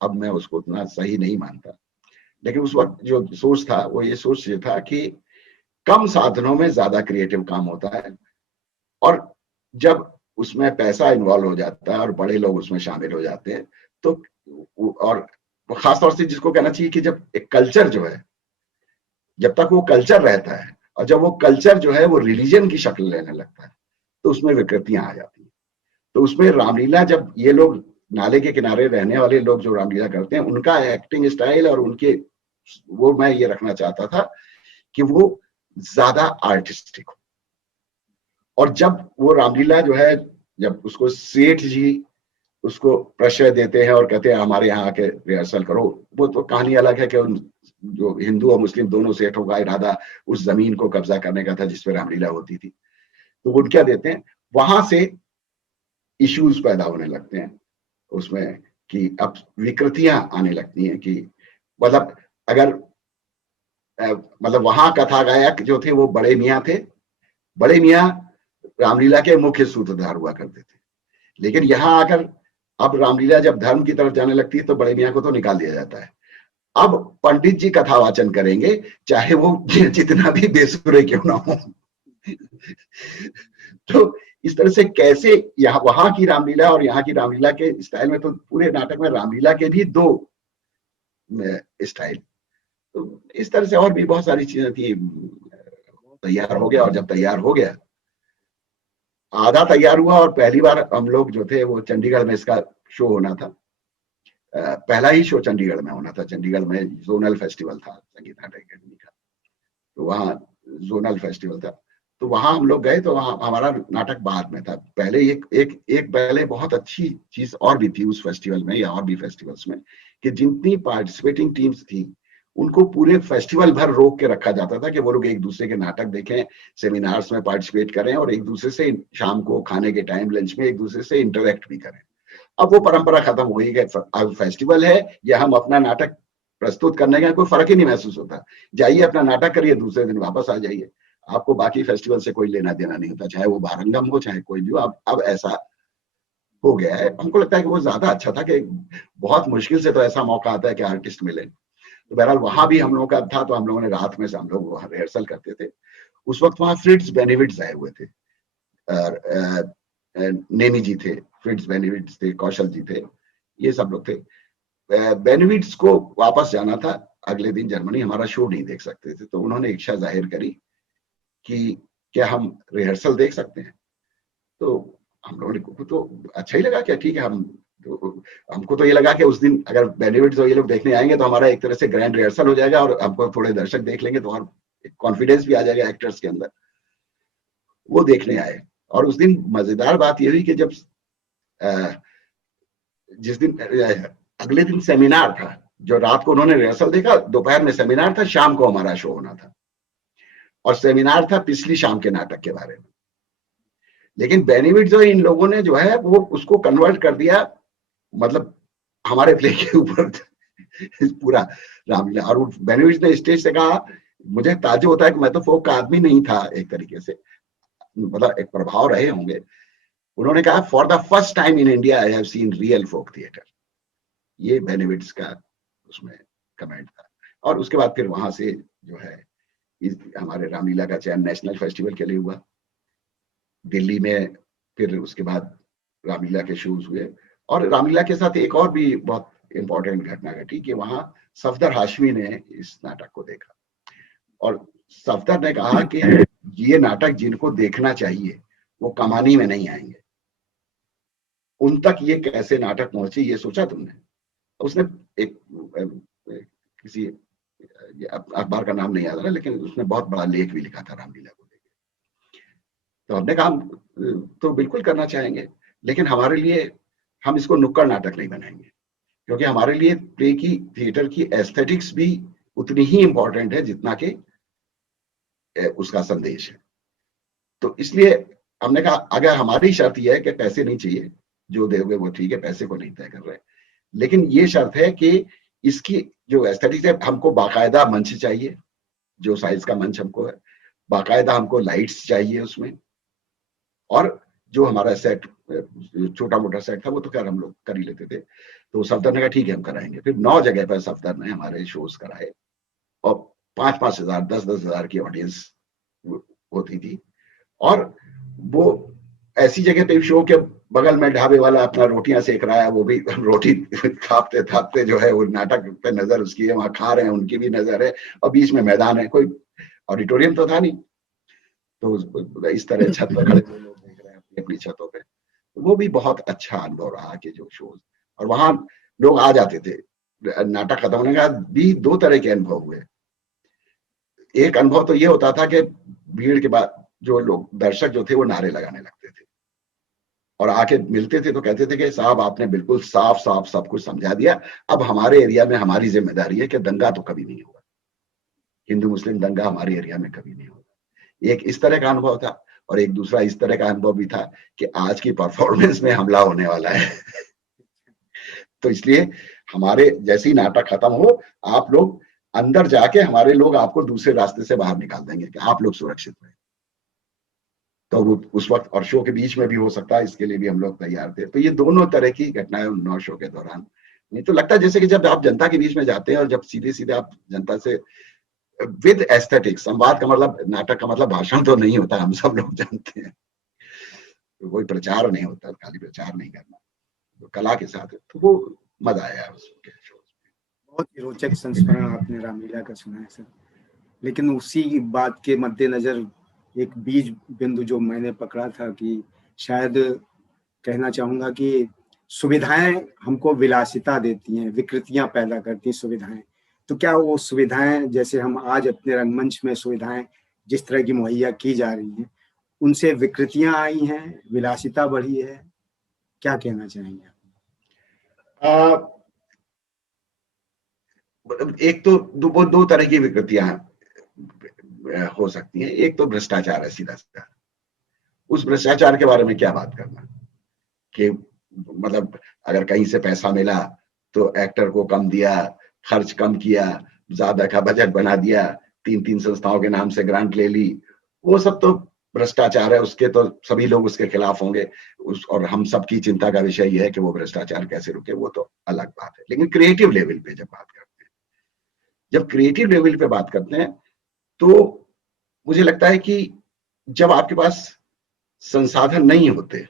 अब मैं उसको उतना सही नहीं मानता, लेकिन उस वक्त जो सोच था वो ये सोच ये था कि कम साधनों में ज्यादा क्रिएटिव काम होता है, और जब उसमें पैसा इन्वॉल्व हो जाता है और बड़े लोग उसमें शामिल हो जाते हैं तो, और खासतौर से जिसको कहना चाहिए कि जब एक कल्चर जो है, जब तक वो कल्चर रहता है और जब वो कल्चर जो है वो रिलीजन की शक्ल लेने लगता है तो उसमें विकृतियां आ जाती हैं। तो उसमें रामलीला, जब ये लोग नाले के किनारे रहने वाले लोग जो रामलीला करते हैं उनका एक्टिंग स्टाइल और उनके वो मैं ये रखना चाहता था कि वो ज्यादा आर्टिस्टिक हो। और जब वो रामलीला जो है, जब उसको सेठ जी उसको प्रश्रय देते हैं और कहते हैं हमारे यहाँ आके रिहर्सल करो, वो तो कहानी अलग है कि जो हिंदू और मुस्लिम दोनों सेठों का इरादा उस जमीन को कब्जा करने का था जिसपे रामलीला होती थी। तो वो क्या देते हैं, वहां से इश्यूज पैदा होने लगते हैं उसमें कि अब विकृतियां आने लगती हैं कि मतलब अगर मतलब वहां कथा गायक जो थे वो बड़े मियाँ थे, बड़े मियाँ रामलीला के मुख्य सूत्रधार हुआ करते थे, लेकिन यहाँ आकर अब रामलीला जब धर्म की तरफ जाने लगती है तो बड़े मियाँ को तो निकाल दिया जाता है। अब पंडित जी कथा वाचन करेंगे चाहे वो जितना भी बेसुरे क्यों ना हो, तो इस तरह से कैसे यहाँ वहां की रामलीला और यहाँ की रामलीला के स्टाइल में, तो पूरे नाटक में रामलीला के भी दो स्टाइल, तो इस तरह से और भी बहुत सारी चीजें थी। तैयार हो गया, और जब तैयार हो गया, आधा तैयार हुआ, और पहली बार हम लोग जो थे वो चंडीगढ़ में इसका शो होना था। पहला ही शो चंडीगढ़ में होना था। चंडीगढ़ में जोनल फेस्टिवल था संगीत नाटक अकेडमी का, तो वहाँ जोनल फेस्टिवल था, तो वहां हम लोग गए। तो वहां हमारा नाटक बाद में था। पहले एक पहले बहुत अच्छी चीज और भी थी उस फेस्टिवल में, या और भी फेस्टिवल्स में, कि जितनी पार्टिसिपेटिंग टीम्स थी उनको पूरे फेस्टिवल भर रोक के रखा जाता था कि वो लोग एक दूसरे के नाटक देखें, सेमिनार्स में पार्टिसिपेट करें, और एक दूसरे से शाम को खाने के टाइम लंच में एक दूसरे से इंटरेक्ट भी करें। अब वो परंपरा खत्म हो गई है। अब फेस्टिवल है, या हम अपना नाटक प्रस्तुत करने का कोई फर्क ही नहीं महसूस होता। जाइए अपना नाटक करिए, दूसरे दिन वापस आ जाइए, आपको बाकी फेस्टिवल से कोई लेना देना नहीं होता, चाहे वो भारंगम हो चाहे कोई भी हो। अब ऐसा हो गया है। हमको लगता है कि वो ज्यादा अच्छा था, कि बहुत मुश्किल से तो ऐसा मौका आता है कि आर्टिस्ट मिले। तो बहरहाल वहां भी हम लोगों का था, तो हम लोगों ने रात में से हम लोग वहां रिहर्सल करते थे। उस वक्त वहां फ्रिट्ज बेनिविट्स आए हुए थे, और नेमी जी थे, फ्रिट्ज बेनिविट्स थे, कौशल जी थे, ये सब लोग थे। बेनिविट्स को वापस जाना था अगले दिन जर्मनी, हमारा शो नहीं देख सकते थे, तो उन्होंने इच्छा जाहिर करी कि क्या हम रिहर्सल देख सकते हैं। तो हम लोगों को तो अच्छा ही लगा, क्या ठीक है, हमको तो ये लगा कि उस दिन अगर बेनिफिट्स और ये लोग देखने आएंगे तो हमारा एक तरह से ग्रैंड रिहर्सल हो जाएगा, और हमको थोड़े दर्शक देख लेंगे तो और कॉन्फिडेंस भी आ जाएगा एक्टर्स के अंदर। वो देखने आए, और उस दिन मजेदार बात ये हुई कि जब जिस दिन अगले दिन सेमिनार था, जो रात को उन्होंने रिहर्सल देखा, दोपहर में सेमिनार था, शाम को हमारा शो होना था, और सेमिनार था पिछली शाम के नाटक के बारे में। लेकिन बेनिफिट जो इन लोगों ने जो है वो उसको कन्वर्ट कर दिया, मतलब हमारे प्ले के ऊपर पूरा रामलीला। और बेनिफिट ने स्टेज से कहा, मुझे ताज्जुब होता है कि मैं तो फोक का आदमी नहीं था एक तरीके से, मतलब एक प्रभाव रहे होंगे। उन्होंने कहा, for the first time in India I have seen real folk theatre. ये बेनिफिट्स का उसमें कमेंट था। और उसके बाद फिर वहां से जो है हमारे रामलीला का चयन नेशनल फेस्टिवल के लिए हुआ दिल्ली में। फिर उसके बाद रामलीला के शोज हुए, और रामलीला के साथ एक और भी बहुत इंपॉर्टेंट घटना घटी कि वहां सफदर हाशमी ने इस नाटक को देखा, और सफदर ने कहा कि ये नाटक जिनको देखना चाहिए वो कमानी में नहीं आएंगे, उन तक ये कैसे नाटक पहुंचे ये सोचा तुमने? उसने एक किसी अखबार का नाम नहीं याद आ रहा, लेकिन उसने बहुत बड़ा लेख भी लिखा था रामलीला को लेकर। तो हमने कहा तो बिल्कुल करना चाहेंगे, लेकिन हमारे लिए हम इसको नुक्कड़ नाटक नहीं बनाएंगे, क्योंकि हमारे लिए प्ले की, थिएटर की एस्थेटिक्स भी उतनी ही इंपॉर्टेंट है जितना कि उसका संदेश है। तो इसलिए हमने कहा, अगर हमारी शर्त यह है कि पैसे नहीं चाहिए, जो दोगे वो ठीक है, पैसे को नहीं तय कर रहे, लेकिन ये शर्त है कि इसकी जो एस्थेटिक्स है, हमको बाकायदा मंच चाहिए, जो साइज का मंच हमको है, बाकायदा हमको लाइट्स चाहिए उसमें, और जो हमारा सेट, छोटा मोटा सेट था वो तो खैर हम लोग कर ही लेते थे। तो सफदर ने कहा ठीक है हम कराएंगे। फिर 9 जगह पर सफदर ने हमारे शोज कराए, और 5-5 हजार 10-10 हजार की ऑडियंस होती थी। और वो ऐसी जगह पे शो के बगल में ढाबे वाला अपना रोटियां सेक रहा है, वो भी रोटी खापते थापते जो है वो नाटक पे नजर उसकी है, वहां खा रहे हैं, उनकी भी नजर है, और बीच में मैदान है, कोई ऑडिटोरियम तो था नहीं, तो इस तरह छत पर खड़े लोग देख रहे हैं अपनी अपनी छतों पे। वो भी बहुत अच्छा अनुभव रहा कि जो शोज, और वहां लोग आ जाते थे। नाटक खत्म होने का भी 2 तरह के अनुभव हुए। एक अनुभव तो ये होता था कि भीड़ के बाद जो लोग दर्शक जो थे वो नारे लगाने लगते थे, और आके मिलते थे तो कहते थे कि साहब आपने बिल्कुल साफ साफ सब कुछ समझा दिया, अब हमारे एरिया में हमारी जिम्मेदारी है कि दंगा तो कभी नहीं होगा, हिंदू मुस्लिम दंगा हमारे एरिया में कभी नहीं होगा। एक इस तरह का अनुभव था, और एक दूसरा इस तरह का अनुभव भी था कि आज की परफॉर्मेंस में हमला होने वाला है। तो इसलिए हमारे जैसे ही नाटक खत्म हो, आप लोग अंदर जाके, हमारे लोग आपको दूसरे रास्ते से बाहर निकाल देंगे कि आप लोग सुरक्षित रहे। तो वो उस वक्त और शो के बीच में भी हो सकता है, इसके लिए भी हम लोग तैयार थे। तो ये दोनों तरह की घटनाएं 9 शो के दौरान। नहीं तो लगता है जैसे कि जब आप जनता के बीच में जाते हैं और जब सीधे सीधे आप जनता से विद एस्थेटिक्स। संवाद का मतलब, नाटक का मतलब भाषण तो नहीं होता, हम सब लोग जानते हैं। तो कोई प्रचार नहीं होता, खाली प्रचार नहीं करना, तो कला के साथ, तो वो मजा आया उसके शो। बहुत ही रोचक संस्मरण आपने रामलीला का सुना है सर। लेकिन उसी बात के मद्देनजर एक बीज बिंदु जो मैंने पकड़ा था कि शायद कहना चाहूंगा कि सुविधाएं हमको विलासिता देती हैं, विकृतियां पैदा करती हैं सुविधाएं। तो क्या वो सुविधाएं, जैसे हम आज अपने रंगमंच में सुविधाएं जिस तरह की मुहैया की जा रही हैं, उनसे विकृतियां आई हैं, विलासिता बढ़ी है? क्या कहना चाहेंगे? एक तो दो तरह की विकृतियां हो सकती हैं। एक तो भ्रष्टाचार है सीधा सीधा। उस भ्रष्टाचार के बारे में क्या बात करना, कि मतलब अगर कहीं से पैसा मिला तो एक्टर को कम दिया, खर्च कम किया, ज्यादा का बजट बना दिया, 3-3 संस्थाओं के नाम से ग्रांट ले ली, वो सब तो भ्रष्टाचार है। उसके तो सभी लोग उसके खिलाफ होंगे, और हम सबकी चिंता का विषय यह है कि वो भ्रष्टाचार कैसे रुके, वो तो अलग बात है। लेकिन क्रिएटिव लेवल पे जब बात करते हैं, जब क्रिएटिव लेवल पे बात करते हैं, तो मुझे लगता है कि जब आपके पास संसाधन नहीं होते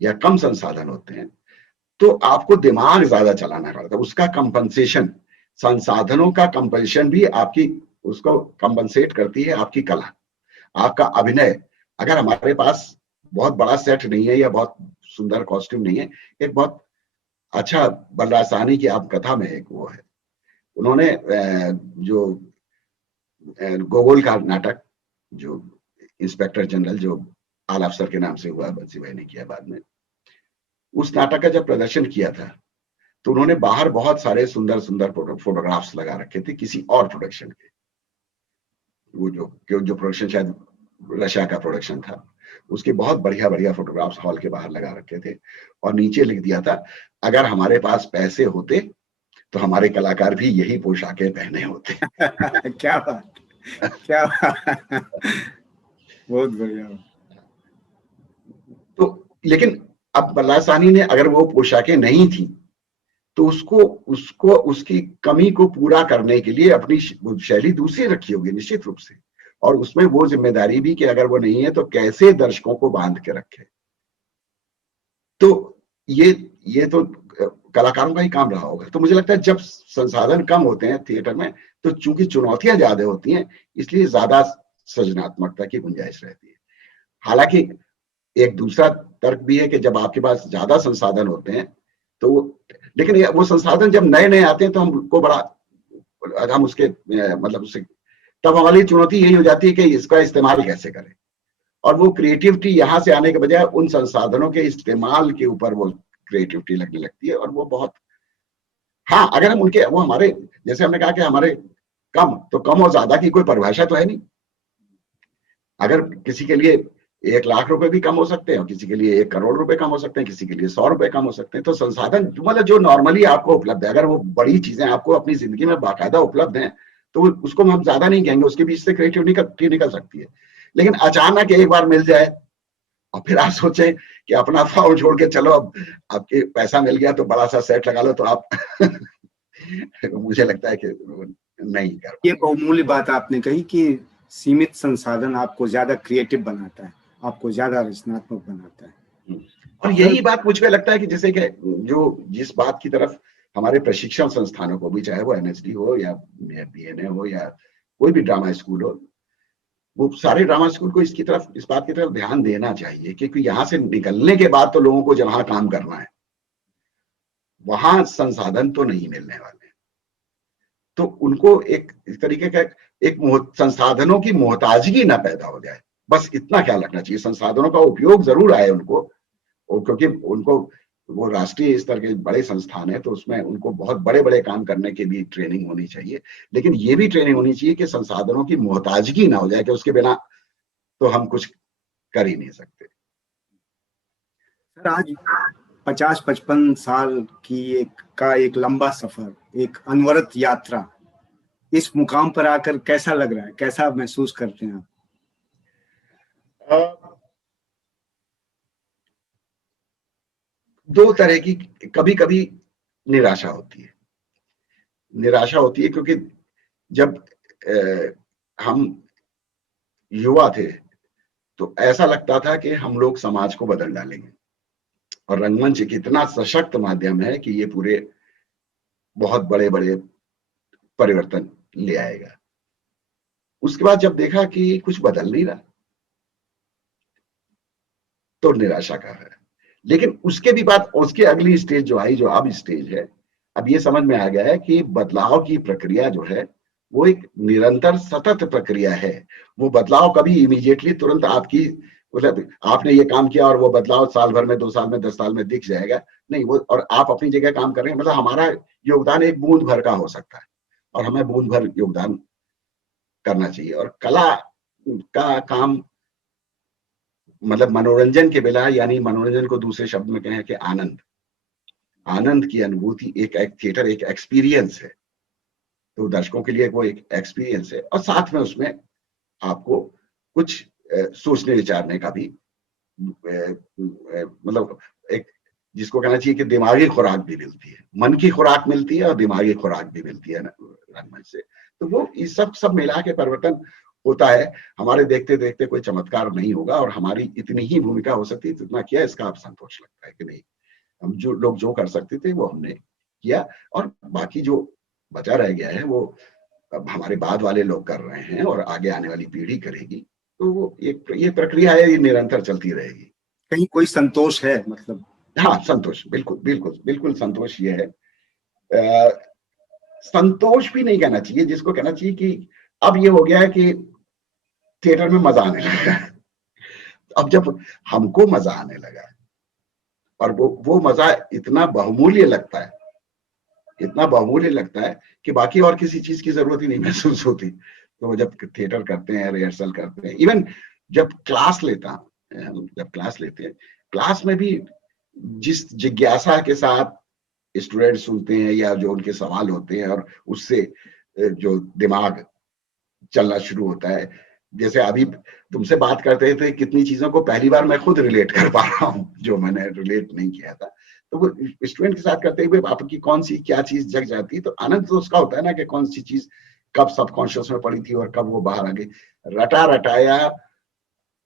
या कम संसाधन होते हैं, तो आपको दिमाग ज्यादा चलाना पड़ता है। उसका कंपनसेशन, संसाधनों का कंपनसेशन भी आपकी, उसको कंपनसेट करती है आपकी कला, आपका अभिनय। अगर हमारे पास बहुत बड़ा सेट नहीं है या बहुत सुंदर कॉस्ट्यूम नहीं है, एक बहुत अच्छा बलराज साहनी की आप कथा में एक वो है, उन्होंने जो गोगोल का नाटक, जो इंस्पेक्टर जनरल जो आल अफसर के नाम से हुआ, बंसी भाई ने किया बाद में, उस नाटक का जब प्रदर्शन किया था तो उन्होंने बाहर बहुत सारे सुंदर सुंदर फोटोग्राफ्स लगा रखे थे किसी और प्रोडक्शन के। वो जो प्रोडक्शन शायद रशिया का प्रोडक्शन था, उसके बहुत बढ़िया बढ़िया फोटोग्राफ्स हॉल के बाहर लगा रखे थे, और नीचे लिख दिया था, अगर हमारे पास पैसे होते तो हमारे कलाकार भी यही पोशाकें पहने होते। क्या बात, क्या बात। बहुत बढ़िया। तो लेकिन अब बल्ला साहनी ने, अगर वो पोशाकें नहीं थी, तो उसको उसको उसकी कमी को पूरा करने के लिए अपनी शैली दूसरी रखी होगी निश्चित रूप से, और उसमें वो जिम्मेदारी भी कि अगर वो नहीं है तो कैसे दर्शकों को बांध के रखे। तो ये तो कलाकारों का ही काम रहा होगा। तो मुझे लगता है जब संसाधन कम होते हैं थिएटर में, तो चूंकि चुनौतियां ज्यादा होती हैं, इसलिए ज्यादा सृजनात्मकता की गुंजाइश रहती है। हालांकि एक दूसरा तर्क भी है कि जब आपके पास ज्यादा संसाधन होते हैं तो लेकिन वो संसाधन जब नए नए आते हैं तो हमको बड़ा, हम उसके मतलब उससे, तब हमारी चुनौती यही हो जाती है कि इसका इस्तेमाल कैसे करें। और वो क्रिएटिविटी यहां से आने के बजाय उन संसाधनों के इस्तेमाल के ऊपर वो क्रिएटिविटी लगने लगती है, और वो बहुत, हाँ अगर हम उनके, वो हमारे, जैसे हमने कहा कि हमारे कम, तो कम और ज्यादा की कोई परिभाषा तो है नहीं। अगर किसी के लिए 1 लाख रुपए भी कम हो सकते हैं, और किसी के लिए 1 करोड़ रुपए कम हो सकते हैं, किसी के लिए 100 रुपए कम हो सकते हैं। तो संसाधन मतलब जो नॉर्मली आपको उपलब्ध है, अगर वो बड़ी चीजें आपको अपनी जिंदगी में बाकायदा उपलब्ध हैं, तो उसको हम ज्यादा नहीं कहेंगे, उसके बीच से क्रिएटिविटी निकल सकती है। लेकिन अचानक एक बार मिल जाए और फिर आप सोचें कि अपना फाउल छोड़ के चलो, अब आपके पैसा मिल गया तो बड़ा सा सेट लगा लो, तो आप मुझे लगता है कि नहीं कर ये बहुमूल्य बात आपने कही कि सीमित संसाधन आपको ज्यादा क्रिएटिव बनाता है, आपको ज्यादा रचनात्मक बनाता है। और यही बात मुझ में लगता है कि जैसे कि जो जिस बात की तरफ हमारे प्रशिक्षण संस्थानों को भी, चाहे वो एनएसडी हो या बीएनए हो या कोई भी ड्रामा स्कूल हो, वो सारे ड्रामा स्कूल को इसकी तरफ, इस बात की तरफ ध्यान देना चाहिए, क्योंकि यहाँ से निकलने के बाद तो लोगों को जहां काम करना है वहां संसाधन तो नहीं मिलने वाले। तो उनको एक इस तरीके का एक संसाधनों की मोहताजगी ना पैदा हो जाए, बस इतना ख्याल रखना चाहिए। संसाधनों का उपयोग जरूर आए उनको, क्योंकि उनको, वो राष्ट्रीय स्तर के बड़े संस्थान है, तो उसमें उनको बहुत बड़े बड़े काम करने की भी ट्रेनिंग होनी चाहिए। लेकिन ये भी ट्रेनिंग होनी चाहिए कि संसाधनों की मोहताजगी ना हो जाए, कि उसके बिना तो हम कुछ कर ही नहीं सकते। सर आज 50-55 साल की एक लंबा सफर, एक अनवरत यात्रा, इस मुकाम पर आकर कैसा लग रहा है, कैसा महसूस करते हैं आप? दो तरह की, कभी कभी निराशा होती है, क्योंकि जब हम युवा थे तो ऐसा लगता था कि हम लोग समाज को बदल डालेंगे, और रंगमंच एक इतना सशक्त माध्यम है कि ये पूरे बहुत बड़े बड़े परिवर्तन ले आएगा। उसके बाद जब देखा कि कुछ बदल नहीं रहा तो निराशा का है। लेकिन उसके भी बाद उसके अगली स्टेज जो आई, जो अब स्टेज है, अब ये समझ में आ गया है कि बदलाव की प्रक्रिया जो है वो एक निरंतर सतत प्रक्रिया है। वो बदलाव कभी इमीडिएटली तुरंत आपकी, मतलब आपने ये काम किया और वो बदलाव साल भर में, 2 साल में, 10 साल में दिख जाएगा नहीं। वो, और आप अपनी जगह काम कर रहे हैं, मतलब हमारा योगदान एक बूंद भर का हो सकता है और हमें बूंद भर योगदान करना चाहिए। और कला का काम मतलब मनोरंजन के बिना, यानी मनोरंजन को दूसरे शब्द में कहें कि आनंद, आनंद की अनुभूति, एक थिएटर एक एक्सपीरियंस है, तो दर्शकों के लिए वो एक एक्सपीरियंस है, और साथ में उसमें आपको कुछ सोचने विचारने का भी मतलब एक, जिसको कहना चाहिए कि दिमागी खुराक भी मिलती है, मन की खुराक मिलती है और दिमागी खुराक भी मिलती है रंगमंच से। तो वो इस सब मिला के परिवर्तन होता है। हमारे देखते देखते कोई चमत्कार नहीं होगा, और हमारी इतनी ही भूमिका हो सकती है, इतना किया, इसका आप संतोष लगता है कि नहीं, हम जो लोग जो कर सकते थे वो हमने किया, और बाकी जो बचा रह गया है वो अब हमारे बाद वाले लोग कर रहे हैं और आगे आने वाली पीढ़ी करेगी। तो वो एक ये प्रक्रिया है, ये निरंतर चलती रहेगी। कहीं कोई संतोष है मतलब? हाँ, संतोष, बिल्कुल बिल्कुल बिल्कुल संतोष ये है। संतोष भी नहीं कहना चाहिए, जिसको कहना चाहिए कि अब ये हो गया है कि थिएटर में मजा आने लगा है। अब जब हमको मजा आने लगा है और वो मजा इतना बहुमूल्य लगता है, इतना बहुमूल्य लगता है कि बाकी और किसी चीज की जरूरत ही नहीं महसूस होती। तो जब थिएटर करते हैं, रिहर्सल करते हैं, इवन जब क्लास लेते हैं, क्लास में भी जिस जिज्ञासा के साथ स्टूडेंट सुनते हैं या जो उनके सवाल होते हैं और उससे जो दिमाग चलना शुरू होता है, जैसे अभी तुमसे बात करते थे, कितनी चीजों को पहली बार मैं खुद रिलेट कर पा रहा हूँ जो मैंने रिलेट नहीं किया था। तो वो स्टूडेंट के साथ करते हुए आपकी कौन सी क्या चीज जग जाती है, तो आनंद तो उसका होता है ना कि कौन सी चीज कब सबकॉन्शियस में पड़ी थी और कब वो बाहर आ गई। रटा रटाया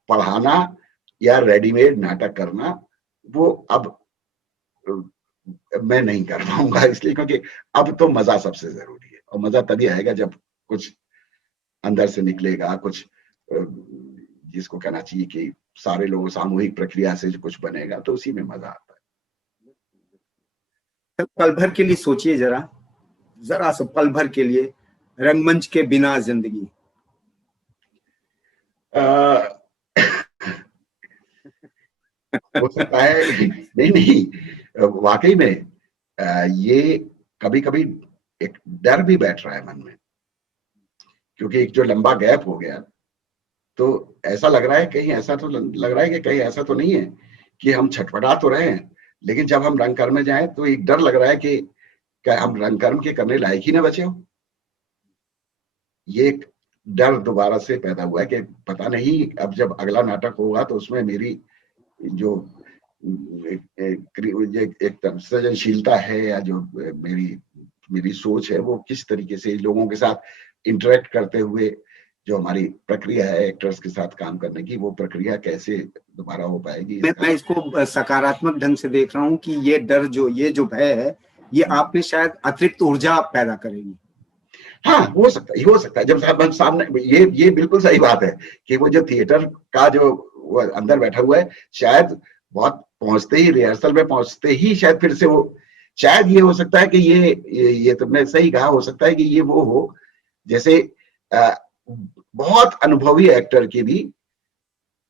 पढ़ाना या रेडीमेड नाटक करना, वो अब मैं नहीं कर पाऊंगा, इसलिए क्योंकि अब तो मजा सबसे जरूरी है, और मजा तभी आएगा जब कुछ अंदर से निकलेगा, कुछ जिसको कहना चाहिए कि सारे लोगों सामूहिक प्रक्रिया से जो कुछ बनेगा, तो उसी में मजा आता है। पल भर के लिए सोचिए, जरा सा पल भर के लिए, रंगमंच के बिना जिंदगी। हो सकता है, नहीं वाकई में ये कभी कभी एक डर भी बैठ रहा है मन में, क्योंकि एक जो लंबा गैप हो गया, तो ऐसा लग रहा है, कहीं ऐसा तो लग रहा है कि कहीं ऐसा तो नहीं है कि हम छटपटा तो रहे हैं, लेकिन जब हम रंगकर्म में जाएं तो एक डर लग रहा है कि क्या हम रंगकर्म के करने लायक ही ना बचे हो। ये एक डर दोबारा से पैदा हुआ है कि पता नहीं अब जब अगला नाटक होगा तो उसमें मेरी जो एक सृजनशीलता है या जो मेरी सोच है, वो किस तरीके से लोगों के साथ इंटरेक्ट करते हुए जो हमारी प्रक्रिया है एक्टर्स के साथ काम करने की, वो प्रक्रिया कैसे दोबारा हो पाएगी। मैं इसको सकारात्मक ढंग से देख रहा हूँ कि ये डर ये जो भय है, ये आपने शायद अतिरिक्त ऊर्जा पैदा करेगी। हाँ, हो सकता है जब सामने ये बिल्कुल सही बात है कि वो जो थिएटर का जो वो अंदर बैठा हुआ है, शायद बहुत पहुंचते ही, रिहर्सल में पहुंचते ही शायद फिर से वो, शायद ये हो सकता है कि ये तुमने सही कहा, हो सकता है कि ये वो हो जैसे बहुत अनुभवी एक्टर की भी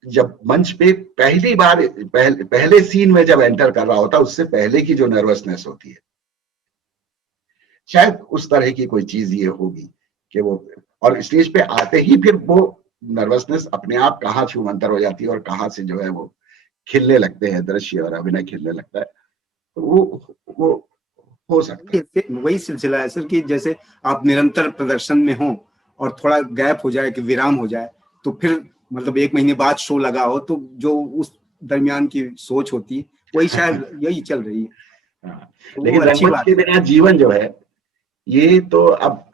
जब मंच पे पहली बार पहले सीन में जब एंटर कर रहा होता है, उससे पहले की जो नर्वसनेस होती है, शायद उस तरह की कोई चीज ये होगी कि वो, और स्टेज पे आते ही फिर वो नर्वसनेस अपने आप कहाँ छूमंतर हो जाती है और कहाँ से जो है वो खिलने लगते हैं दृश्य और अभिनय खिलने लगता है। तो वो हो सकता है। वही सिलसिला है सर कि जैसे आप निरंतर प्रदर्शन में हो और थोड़ा गैप हो जाए कि विराम हो जाए, तो फिर मतलब 1 महीने बाद शो लगा हो, तो जो उस दरमियान की सोच होती है वही शायद यही चल रही है। हाँ, लेकिन रंगमंच के बिना जीवन जो है, ये तो अब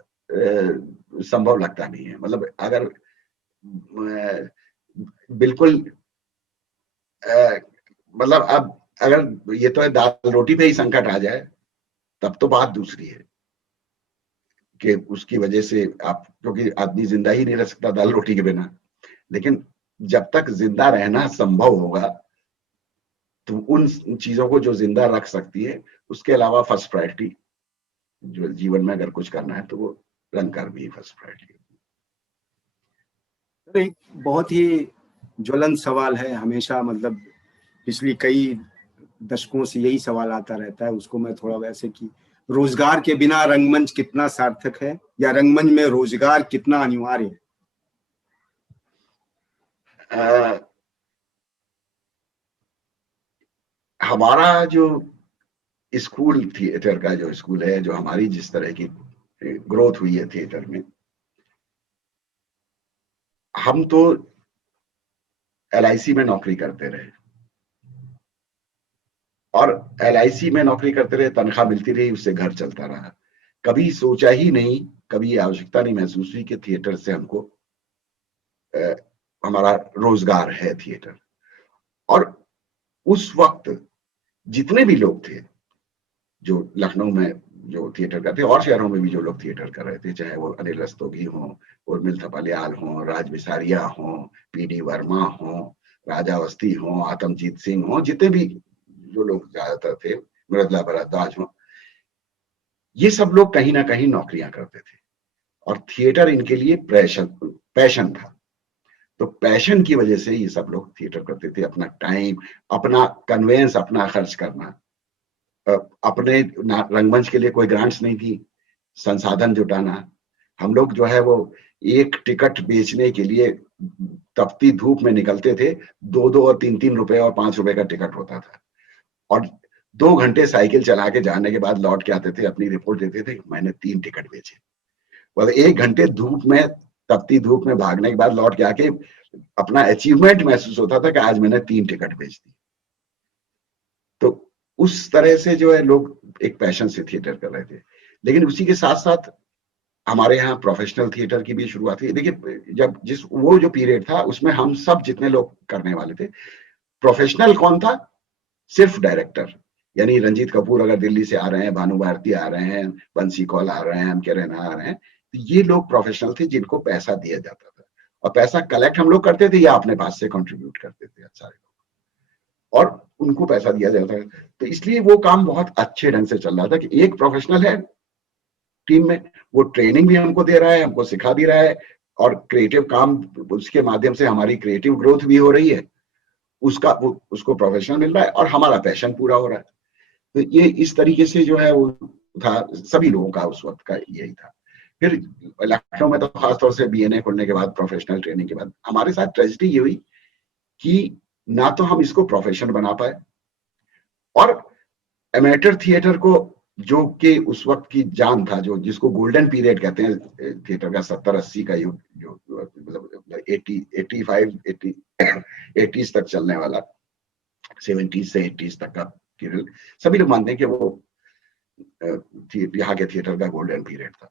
संभव लगता नहीं है। मतलब अगर बिल्कुल मतलब अब अगर ये तो है दाल रोटी पे ही संकट आ जाए तब तो बात दूसरी है कि उसकी वजह से आप, क्योंकि आदमी जिंदा ही नहीं रह सकता दाल रोटी के बिना, लेकिन जब तक जिंदा रहना संभव होगा तो उन चीजों को जो जिंदा रख सकती है, उसके अलावा फर्स्ट प्रायोरिटी जो जीवन में अगर कुछ करना है तो वो रन कर भी फर्स्ट प्रायोरिटी। एक बहुत ही ज्वलंत सवाल है, हमेशा मतलब पिछली कई दशकों से यही सवाल आता रहता है। उसको मैं थोड़ा वैसे कि रोजगार के बिना रंगमंच कितना सार्थक है, या रंगमंच में रोजगार कितना अनिवार्य है? हमारा जो स्कूल थिएटर का जो स्कूल है, जो हमारी जिस तरह की ग्रोथ हुई है थिएटर में, हम तो LIC में नौकरी करते रहे और LIC में नौकरी करते रहे, तनख्वाह मिलती रही, उससे घर चलता रहा। कभी सोचा ही नहीं, कभी आवश्यकता नहीं महसूस हुई कि थिएटर से हमको हमारा रोजगार है थिएटर। और उस वक्त जितने भी लोग थे जो लखनऊ में जो थिएटर करते, और शहरों में भी जो लोग थिएटर कर रहे थे, चाहे वो अनिल रस्तोगी हों, उर्मिल थपलियाल हों, राज बिसारिया हों, PD वर्मा हों, राजा अवस्थी हों, आतमजीत सिंह हों, जितने भी जो लोग ज्यादातर थे, मृदुला भारद्वाज हों, ये सब लोग कहीं ना कहीं नौकरियां करते थे और थिएटर इनके लिए पैशन था। तो पैशन की वजह से ये सब लोग थिएटर करते थे। अपना टाइम, अपना कन्वेंस, अपना खर्च करना, अपने रंगमंच के लिए कोई ग्रांट्स नहीं थी, संसाधन जुटाना। हम लोग जो है वो एक टिकट बेचने के लिए तपती धूप में निकलते थे। 2-2 और 3-3 रुपए और 5 रुपए का टिकट होता था और 2 घंटे साइकिल चला के जाने के बाद लौट के आते थे, अपनी रिपोर्ट देते थे, मैंने 3 टिकट बेचे। मतलब 1 घंटे धूप में, तपती धूप में भागने के बाद लौट के आके अपना अचीवमेंट महसूस होता था कि आज मैंने 3 टिकट बेच दी। तो उस तरह से जो है लोग एक पैशन से थिएटर कर रहे थे। लेकिन उसी के साथ साथ हमारे यहाँ प्रोफेशनल थिएटर की भी शुरुआत हुई। देखिए, जब वो जो पीरियड था उसमें हम सब जितने लोग करने वाले थे, प्रोफेशनल कौन था? सिर्फ डायरेक्टर। यानी रंजीत कपूर अगर दिल्ली से आ रहे हैं, भानु भारती आ रहे हैं, बंसी कौल आ रहे हैं, M.K. रैना आ रहे हैं, तो ये लोग प्रोफेशनल थे जिनको पैसा दिया जाता था और पैसा कलेक्ट हम लोग करते थे या अपने पास से कंट्रीब्यूट करते थे सारे लोग, और उनको पैसा दिया जाता था। तो इसलिए वो काम बहुत अच्छे ढंग से चल रहा था कि एक प्रोफेशनल है टीम में, वो ट्रेनिंग भी हमको दे रहा है, हमको सिखा भी रहा है और क्रिएटिव काम, उसके माध्यम से हमारी क्रिएटिव ग्रोथ भी हो रही है, उसको प्रोफेशनल मिल रहा है और हमारा पैशन पूरा हो रहा है। तो ये इस तरीके से जो है वो था, सभी लोगों का उस वक्त का यही था। फिर लखनऊ में तो खासतौर से BNA खुलने के बाद, प्रोफेशनल ट्रेनिंग के बाद, हमारे साथ ट्रेजेडी ये हुई कि ना तो हम इसको प्रोफेशन बना पाए और एमेटर थिएटर को, जो कि उस वक्त की जान था, जो जिसको गोल्डन पीरियड कहते हैं थिएटर का, 70-80 का युग, जो मतलब 80s तक चलने वाला, 70s से 80s तक का पीरियड, सभी लोग मानते हैं कि वो यहाँ के थिएटर का गोल्डन पीरियड था।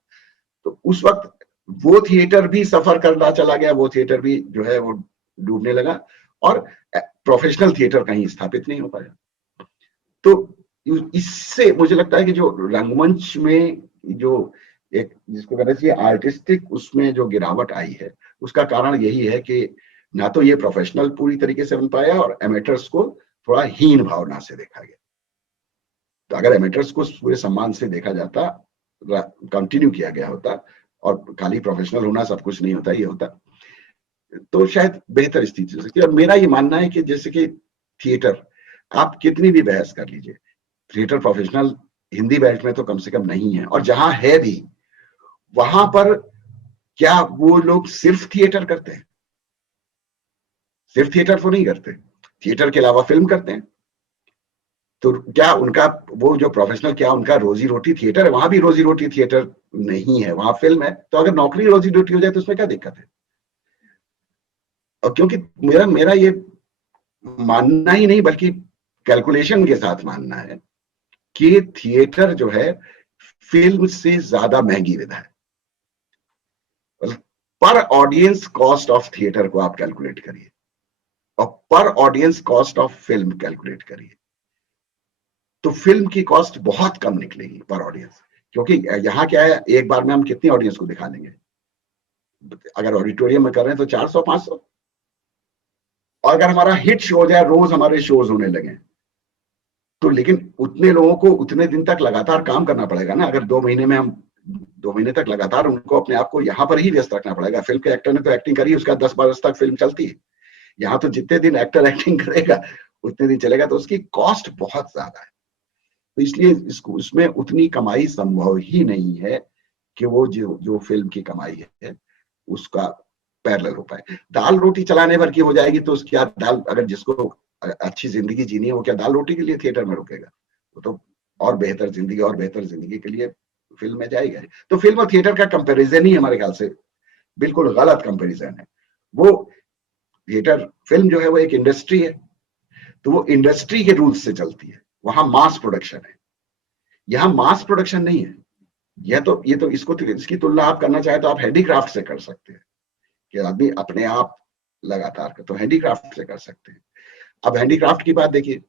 तो उस वक्त वो थिएटर भी सफर करना चला गया, वो थिएटर भी जो है वो डूबने लगा और प्रोफेशनल थिएटर कहीं स्थापित नहीं हो पाया। तो इससे मुझे लगता है कि जो रंगमंच में जो एक, जिसको कहना चाहिए आर्टिस्टिक, उसमें जो गिरावट आई है, उसका कारण यही है कि ना तो ये प्रोफेशनल पूरी तरीके से बन पाया और एमेटर्स को थोड़ा हीन भावना से देखा गया। तो अगर एमेटर्स को पूरे सम्मान से देखा जाता, कंटिन्यू किया गया होता, और खाली प्रोफेशनल होना सब कुछ नहीं होता, ये होता, तो शायद बेहतर स्थिति हो सकती है। और मेरा ये मानना है कि जैसे कि थिएटर, आप कितनी भी बहस कर लीजिए, थिएटर प्रोफेशनल हिंदी बेल्ट में तो कम से कम नहीं है, और जहां है भी वहां पर क्या वो लोग सिर्फ थिएटर करते हैं? सिर्फ थिएटर तो नहीं करते, थिएटर के अलावा फिल्म करते हैं। तो क्या उनका वो जो प्रोफेशनल, क्या उनका रोजी रोटी थिएटर है? वहां भी रोजी रोटी थिएटर नहीं है, वहां फिल्म है। तो अगर नौकरी रोजी रोटी हो जाए तो उसमें क्या दिक्कत है? और क्योंकि मेरा ये मानना ही नहीं बल्कि कैलकुलेशन के साथ मानना है कि थिएटर जो है फिल्म से ज्यादा महंगी विधा है। पर ऑडियंस कॉस्ट ऑफ थिएटर को आप कैलकुलेट करिए और पर audience cost of film calculate करिए, तो फिल्म की कॉस्ट बहुत कम निकलेगी पर ऑडियंस। क्योंकि यहाँ क्या है, एक बार में हम कितनी ऑडियंस को दिखा देंगे? अगर ऑडिटोरियम में कर रहे हैं तो 400-500, और अगर हमारा हिट शो हो जाए, रोज हमारे शोज होने लगे, तो लेकिन उतने लोगों को उतने दिन तक लगातार काम करना पड़ेगा ना। अगर 2 महीने में हम 2 महीने तक लगातार उनको अपने आप को यहाँ पर ही व्यस्त रखना पड़ेगा। फिल्म के एक्टर ने तो एक्टिंग करी, उसका 10 बरस तक फिल्म चलती है। यहाँ तो जितने दिन एक्टर एक्टिंग करेगा उतने दिन चलेगा, तो उसकी कॉस्ट बहुत ज्यादा है। तो इसलिए इसको उसमें उतनी कमाई संभव ही नहीं है कि वो जो फिल्म की कमाई है उसका पैरेलल हो पाए। दाल रोटी चलाने भर की हो जाएगी तो उसकी दाल, अगर जिसको अच्छी जिंदगी जीनी है वो क्या दाल रोटी के लिए थिएटर में रुकेगा? वो तो और बेहतर जिंदगी के लिए फिल्म में जाएगा। तो फिल्म और थिएटर का कंपैरिजन ही हमारे ख्याल से बिल्कुल गलत कंपैरिजन है। वो थिएटर, फिल्म जो है वो एक इंडस्ट्री है, तो वो इंडस्ट्री के रूल्स से चलती है, वहां मास प्रोडक्शन है। यहाँ मास प्रोडक्शन नहीं है। ये तो इसकी तुलना आप करना चाहे तो आप हैंडीक्राफ्ट से कर सकते हैं कि आदमी अपने आप लगातार कर, तो हैंडीक्राफ्ट से कर सकते हैं। अब हैंडीक्राफ्ट की बात देखिए,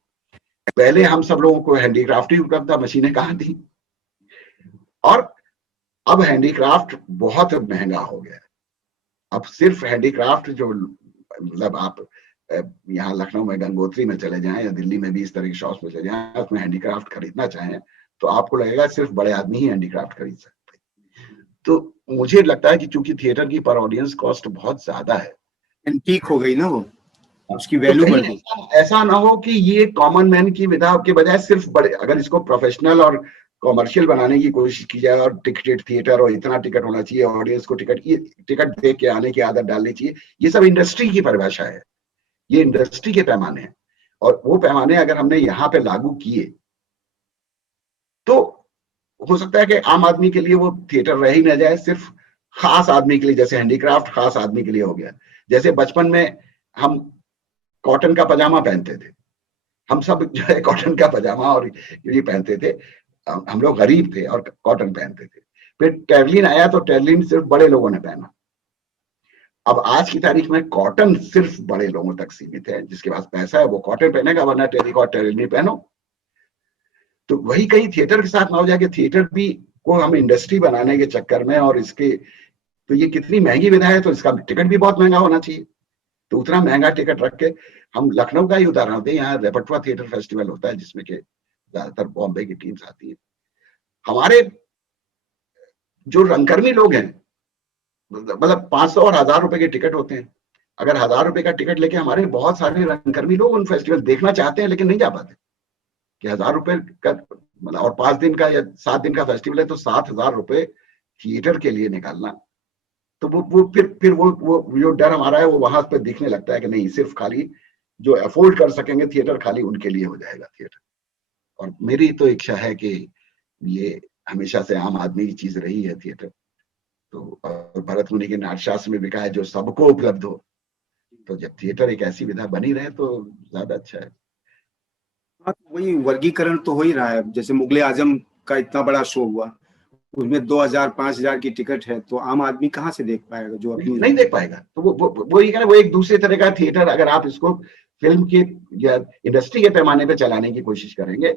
पहले हम सब लोगों को हैंडीक्राफ्ट ही उपलब्ध था, मशीनें कहाँ थी। और अब हैंडीक्राफ्ट बहुत महंगा हो गया है। अब सिर्फ हैंडीक्राफ्ट जो, मतलब आप यहाँ लखनऊ में गंगोत्री में चले जाएं या दिल्ली में भी इस तरह के शॉप्स में चले जाएं, उसमें हैंडीक्राफ्ट खरीदना चाहें तो आपको लगेगा सिर्फ बड़े आदमी ही हैंडीक्राफ्ट खरीद सकते हैं। तो मुझे लगता है कि चूंकि थिएटर की पर ऑडियंस कॉस्ट बहुत ज्यादा है, एंटीक हो गई ना वो, उसकी तो वैल्यू बढ़ कहीं गई। ऐसा ना हो कि ये कॉमन मैन की विधा के बजाय सिर्फ बड़े, अगर इसको प्रोफेशनल और कॉमर्शियल बनाने की कोशिश की जाए और टिकटेड थिएटर और इतना टिकट होना चाहिए, ऑडियंस को टिकट दे के आने की आदत डालनी चाहिए, ये सब इंडस्ट्री की परिभाषा है, ये इंडस्ट्री के पैमाने हैं। और वो पैमाने अगर हमने यहाँ पे लागू किए तो हो सकता है कि आम आदमी के लिए वो थिएटर रह ही ना जाए, सिर्फ खास आदमी के लिए, जैसे हैंडीक्राफ्ट खास आदमी के लिए हो गया। जैसे बचपन में हम कॉटन का पजामा पहनते थे, हम सब जो है कॉटन का पजामा और ये पहनते थे। हम लोग गरीब थे और कॉटन पहनते थे। फिर टेरलिन आया तो टेरलिन सिर्फ बड़े लोगों ने पहना। अब आज की तारीख में कॉटन सिर्फ बड़े लोगों तक सीमित है, जिसके पास पैसा है वो कॉटन पहनेगा, वरना टेरिकॉट टेरिन पहनो। तो वही कहीं थिएटर के साथ ना हो जाए कि थिएटर भी को हम इंडस्ट्री बनाने के चक्कर में, और इसके तो ये कितनी महंगी विधा है, तो इसका टिकट भी बहुत महंगा होना चाहिए। तो उतना महंगा टिकट रख के, हम लखनऊ का ही उदाहरण होते हैं, यहाँ रेपटवा थिएटर फेस्टिवल होता है जिसमें के ज्यादातर बॉम्बे की टीम्स आती है। हमारे जो रंगकर्मी लोग हैं, मतलब 500 और 1000 रुपए के टिकट होते हैं। अगर 1000 रुपए का टिकट लेके हमारे बहुत सारे रंगकर्मी लोग उन फेस्टिवल देखना चाहते हैं लेकिन नहीं जा पाते, कि 1000 रुपए का मतलब, और 5 दिन का या 7 दिन का फेस्टिवल है तो 7000 रुपए थिएटर के लिए निकालना, तो वो फिर वो जो डर हमारा है वो वहां पे दिखने लगता है कि नहीं, सिर्फ खाली जो अफोर्ड कर सकेंगे थिएटर, खाली उनके लिए हो जाएगा थिएटर। और मेरी तो इच्छा है कि ये हमेशा से आम आदमी की चीज रही है थिएटर। तो भरत मुनि के नाट्यशास्त्र में लिखा है जो सबको उपलब्ध हो, तो जब थिएटर एक ऐसी विधा बनी रहे तो ज्यादा अच्छा है। हाँ, वही वर्गीकरण तो हो ही रहा है। जैसे मुगले आजम का इतना बड़ा शो हुआ, उसमें 2000-5000 की टिकट है, तो आम आदमी कहाँ से देख पाएगा जो अपनी नहीं देख पाएगा। तो वो ये वो एक दूसरे तरह का थिएटर, अगर आप इसको फिल्म के या इंडस्ट्री के पैमाने पे चलाने की कोशिश करेंगे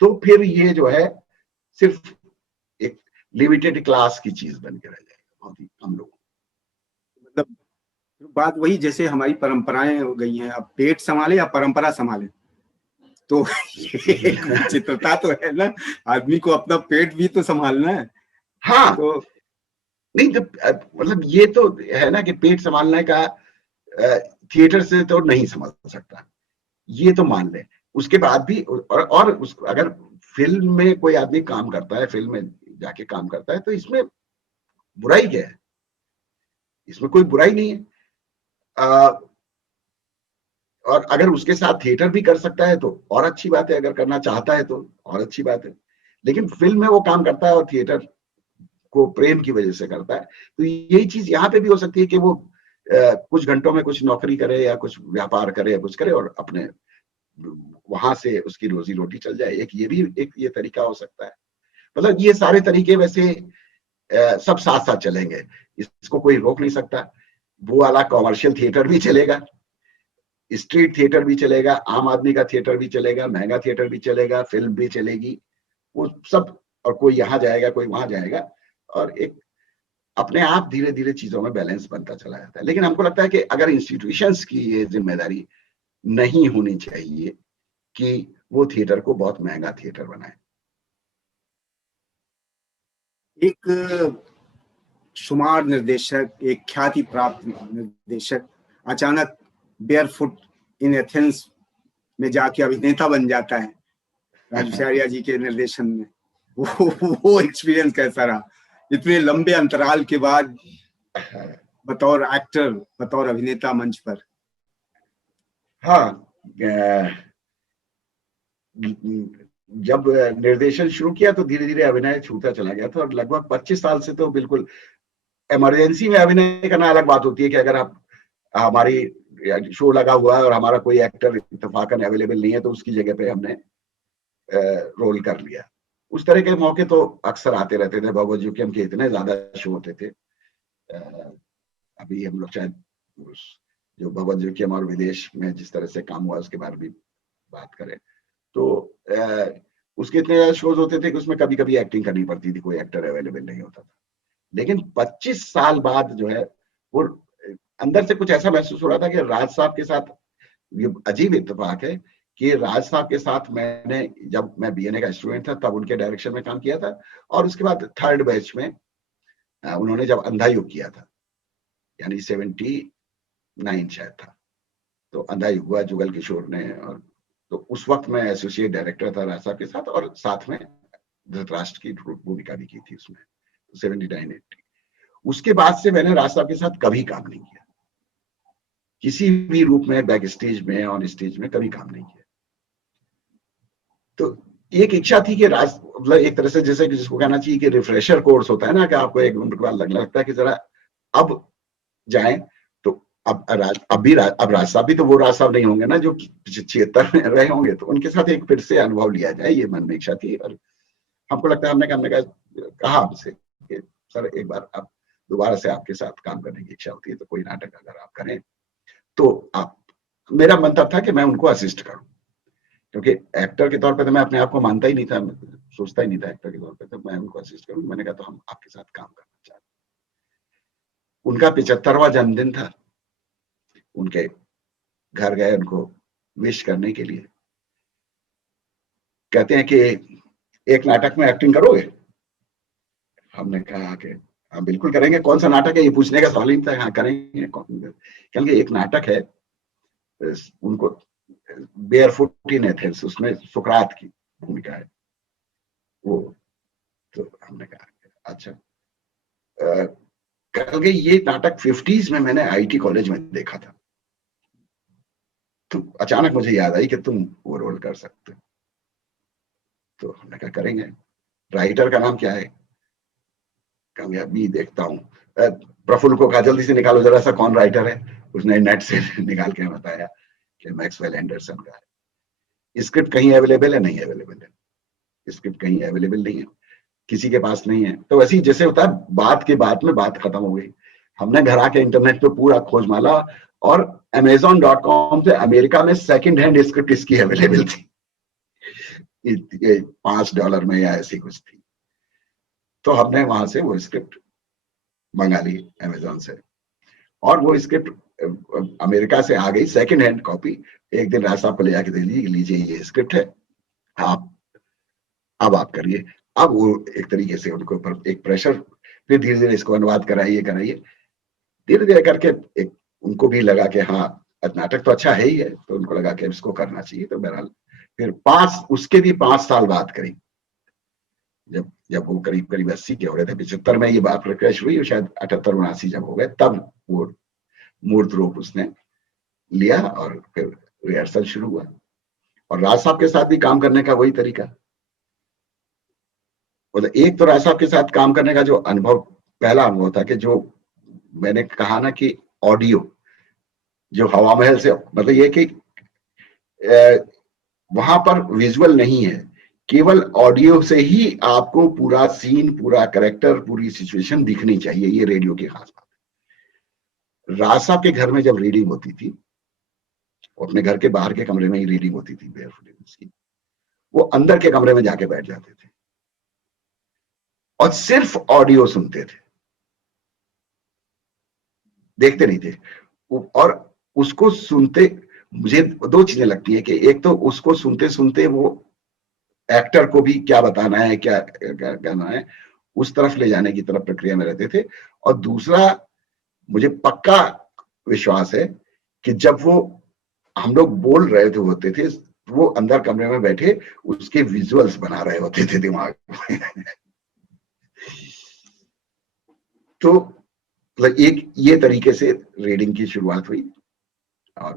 तो फिर ये जो है सिर्फ एक लिमिटेड क्लास की चीज बन के रह जाएगा, बहुत ही कम लोग। मतलब बात वही, जैसे हमारी परंपराएं हो गई हैं, अब पेट संभाले या परंपरा संभाले, तो एक विचित्रता तो है ना, आदमी को अपना पेट भी तो संभालना है। हाँ, तो नहीं तो मतलब ये तो है ना कि पेट संभालने का थिएटर से तो नहीं संभाल सकता, ये तो मान ले। उसके बाद भी और अगर फिल्म में कोई आदमी काम करता है, फिल्म में जाके काम करता है, तो इसमें बुराई क्या है? इसमें कोई बुराई नहीं है। और अगर उसके साथ थिएटर भी कर सकता है तो और अच्छी बात है, अगर करना चाहता है तो और अच्छी बात है। लेकिन फिल्म में वो काम करता है और थिएटर को प्रेम की वजह से करता है, तो यही चीज यहाँ पे भी हो सकती है कि वो कुछ घंटों में कुछ नौकरी करे या कुछ व्यापार करे या कुछ करे और अपने वहां से उसकी रोजी रोटी चल जाए। एक ये भी एक ये तरीका हो सकता है। मतलब ये सारे तरीके वैसे सब साथ साथ चलेंगे। इसको कोई रोक नहीं सकता। वो वाला कॉमर्शियल थिएटर भी चलेगा, स्ट्रीट थिएटर भी चलेगा, आम आदमी का थिएटर भी चलेगा, महंगा थिएटर भी चलेगा, फिल्म भी चलेगी, वो सब। और कोई यहाँ जाएगा, कोई वहां जाएगा, और एक अपने आप धीरे धीरे चीजों में बैलेंस बनता चला जाता है। लेकिन हमको लगता है कि अगर इंस्टीट्यूशंस की ये जिम्मेदारी नहीं होनी चाहिए कि वो थिएटर को बहुत महंगा थिएटर बनाए। एक शुमार निर्देशक, एक ख्याति प्राप्त निर्देशक अचानक बेयरफुट इन एथेंस में जाके अभिनेता बन जाता है राजू सहारिया जी के निर्देशन में। वो एक्सपीरियंस कैसा रहा इतने लंबे अंतराल के बाद बतौर एक्टर, बतौर अभिनेता मंच पर? हाँ, जब निर्देशन शुरू किया तो धीरे धीरे अभिनय छूटता चला गया था, और लगभग 25 साल से तो बिल्कुल इमरजेंसी में अभिनय करना अलग बात होती है कि अगर आप हमारी शो लगा हुआ है और हमारा कोई एक्टर इत्तेफाकन अवेलेबल नहीं है तो उसकी जगह पे हमने रोल कर लिया। उस तरह के मौके तो अक्सर आते रहते थे। भगवत जोखिम के इतने ज्यादा शो होते थे। अभी हम लोग शायद जो भगवत जोखिम और विदेश में जिस तरह से काम हुआ उसके बारे में भी बात करें तो उसके इतने ज्यादा शोज होते थे कि उसमें कभी कभी एक्टिंग करनी पड़ती थी, कोई एक्टर अवेलेबल नहीं होता था। लेकिन 25 साल बाद जो है वो अंदर से कुछ ऐसा महसूस हो रहा था कि राज साहब के साथ, ये अजीब इत्तेफाक है कि राज साहब के साथ मैंने, जब मैं बीएनए का स्टूडेंट था तब उनके डायरेक्शन में काम किया था, और उसके बाद थर्ड बैच में उन्होंने जब अंधा युग किया था, यानी 79 शायद था, तो अंधा युग हुआ जुगल किशोर ने, और तो उस वक्त मैं एसोसिएट डायरेक्टर था राज साहब के साथ, और साथ में धृतराष्ट्र की भूमिका भी की थी उसमें 79-80। उसके बाद से मैंने राज साहब के साथ कभी काम नहीं किया, किसी भी रूप में, बैक स्टेज में, ऑन स्टेज में कभी काम नहीं किया। तो एक इच्छा थी कि राज, मतलब एक तरह से जैसे कि जिसको कहना चाहिए कि रिफ्रेशर कोर्स होता है ना, कि आपको एक उम्र के बाद लगने लगता है कि जरा अब जाएं। तो अब राज साहब भी तो वो राज साहब नहीं होंगे ना जो 76 में रहे होंगे, तो उनके साथ एक फिर से अनुभव लिया जाए, ये मन में इच्छा थी। और हमको लगता है हमने कहा आपसे कि सर एक बार आप दोबारा से आपके साथ काम करने की इच्छा होती है तो कोई नाटक अगर आप करें तो आप, मेरा मंतव्य था कि मैं उनको असिस्ट करूं, क्योंकि एक्टर के तौर पे तो मैं अपने आप को मानता ही नहीं था, सोचता ही नहीं था एक्टर के तौर पे, तो मैं उनको असिस्ट करूं। मैंने कहा तो हम आपके साथ काम करना चाहते हैं। उनका 75वां जन्मदिन था, उनके घर गए उनको विश करने के लिए। कहते हैं कि एक नाटक में एक्टिंग करोगे? हमने कहा कि हाँ बिल्कुल करेंगे। कौन सा नाटक है ये पूछने का सवाल ही था, हाँ करेंगे। क्योंकि एक नाटक है उनको, बेयरफुट इन एथेंस, उसमें सुकरात की भूमिका है वो। तो हमने कहा अच्छा। कल ये नाटक 50s में मैंने आईटी कॉलेज में देखा था, तो अचानक मुझे याद आई कि तुम वो रोल कर सकते हो। तो हमने कहा करेंगे। राइटर का नाम क्या है? कभी अभी देखता हूँ, प्रफुल्ल को कहा जल्दी से निकालो जरा सा कौन राइटर है। उसने नेट से निकाल के बताया कि मैक्सवेल एंडरसन का है। स्क्रिप्ट कहीं अवेलेबल है? नहीं अवेलेबल है, स्क्रिप्ट कहीं अवेलेबल नहीं है, किसी के पास नहीं है। तो वैसे ही जैसे होता है, बात के बाद में बात खत्म हो गई। हमने घर आके इंटरनेट पे पूरा खोज माला, और Amazon.com से अमेरिका में सेकंड हैंड स्क्रिप्ट इसकी अवेलेबल थी, $5 में या ऐसी कुछ थी। तो हमने वहां से वो स्क्रिप्ट मंगा ली Amazon से, और वो स्क्रिप्ट अमेरिका से आ गई, सेकंड हैंड कॉपी। एक दिन राज साहब को ले जाके दे लीजिए ये स्क्रिप्ट है, आप अब आप करिए। अब वो एक तरीके से उनको ऊपर एक प्रेशर, फिर धीरे धीरे इसको अनुवाद कराइए, धीरे धीरे करके एक उनको भी लगा कि हाँ नाटक तो अच्छा है ही है, तो उनको लगा कि इसको करना चाहिए। तो बहरहाल फिर उसके भी 5 साल बाद करीब, जब वो करीब करीब 80 के हो रहे थे, 75 में ये बात प्रकाश हुई, शायद 78-79 जब हो गए, तब वो मूर्त रूप उसने लिया, और फिर रिहर्सल शुरू हुआ। और राज साहब के साथ भी काम करने का वही तरीका, मतलब एक तो राज साहब के साथ काम करने का जो अनुभव, पहला अनुभव था कि जो मैंने कहा ना कि ऑडियो जो हवा महल से, मतलब ये कि वहां पर विजुअल नहीं है, केवल ऑडियो से ही आपको पूरा सीन, पूरा कैरेक्टर, पूरी सिचुएशन दिखनी चाहिए। ये रेडियो की खास बात है। राज साहब के घर में जब रीडिंग होती थी, अपने घर के बाहर के कमरे में ही रीडिंग होती थी बेयरफुट की, वो अंदर के कमरे में जाके बैठ जाते थे और सिर्फ ऑडियो सुनते थे, देखते नहीं थे। और उसको सुनते, मुझे दो चीजें लगती है कि एक तो उसको सुनते सुनते वो एक्टर को भी क्या बताना है, क्या कहना है, उस तरफ ले जाने की तरफ प्रक्रिया में रहते थे। और दूसरा, मुझे पक्का विश्वास है कि जब वो हम लोग बोल रहे थे होते थे, वो अंदर कमरे में बैठे उसके विजुअल्स बना रहे होते थे दिमाग में। तो एक ये तरीके से रीडिंग की शुरुआत हुई। और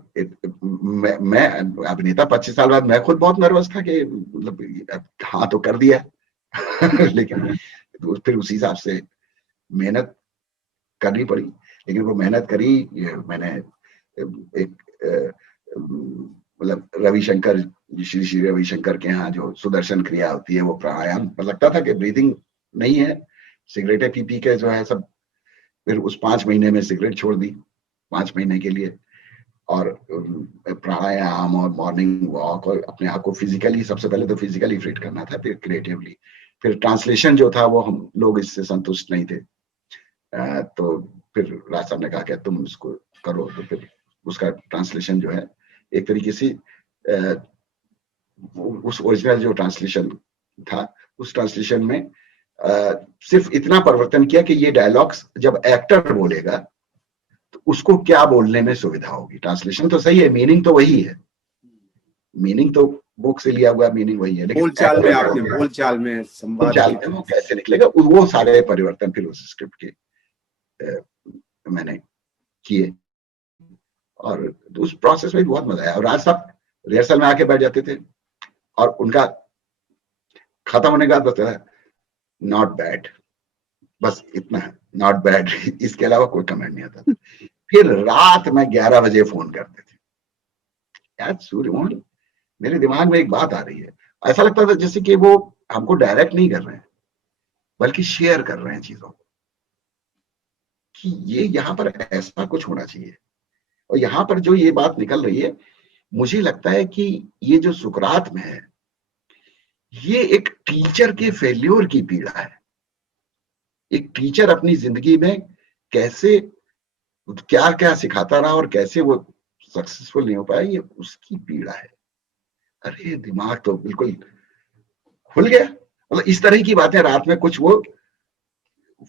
मैं अभिनेता 25 साल बाद मैं खुद बहुत नर्वस था कि मतलब हाँ तो कर दिया। लेकिन फिर उसी हिसाब से मेहनत करनी पड़ी। लेकिन वो मेहनत करी, मैंने एक मतलब रविशंकर, श्री श्री रविशंकर के यहाँ जो सुदर्शन क्रिया होती है, वो प्राणायाम, लगता था कि ब्रीदिंग नहीं है, सिगरेटें पी पी के जो है सब। फिर उस 5 महीने में सिगरेट छोड़ दी 5 महीने के लिए, और प्राणायाम और मॉर्निंग वॉक, और अपने आप को फिजिकली, सबसे पहले तो फिजिकली फिट करना था, फिर क्रिएटिवली। फिर ट्रांसलेशन जो था वो हम लोग इससे संतुष्ट नहीं थे, तो फिर राज साहब ने कहा कि तुम इसको करो। तो फिर उसका ट्रांसलेशन जो है एक तरीके से उस ओरिजिनल जो ट्रांसलेशन था, उस ट्रांसलेशन में सिर्फ इतना परिवर्तन किया कि ये डायलॉग्स जब एक्टर बोलेगा तो उसको क्या बोलने में सुविधा होगी। ट्रांसलेशन तो सही है, मीनिंग तो वही है, मीनिंग तो बुक से लिया हुआ मीनिंग वही है, लेकिन बोलचाल में आपने बोलचाल में संवाद बोलचाल में वो कैसे निकलेगा, वो सारे परिवर्तन फिर उस स्क्रिप्ट के मैंने किए। और उस प्रोसेस में बहुत मजा आया। और राज साहब रिहर्सल में आके बैठ जाते थे और उनका खत्म होने के बाद बताया नॉट बैड, बस इतना है, नॉट बैड। इसके अलावा कोई कमेंट नहीं आता था। फिर रात में 11 बजे फोन करते थे, यार सूर्यमोहन मेरे दिमाग में एक बात आ रही है। ऐसा लगता था जैसे कि वो हमको डायरेक्ट नहीं कर रहे हैं, बल्कि शेयर कर रहे हैं चीजों को, कि ये यहाँ पर ऐसा कुछ होना चाहिए। और यहाँ पर जो ये बात निकल रही है, मुझे लगता है कि ये जो सुकरात में है, ये एक टीचर के फेल्योर की पीड़ा है। एक टीचर अपनी जिंदगी में कैसे क्या क्या सिखाता रहा और कैसे वो सक्सेसफुल नहीं हो पाया, ये उसकी पीड़ा है। अरे दिमाग तो बिल्कुल खुल गया। मतलब इस तरह की बातें रात में कुछ वो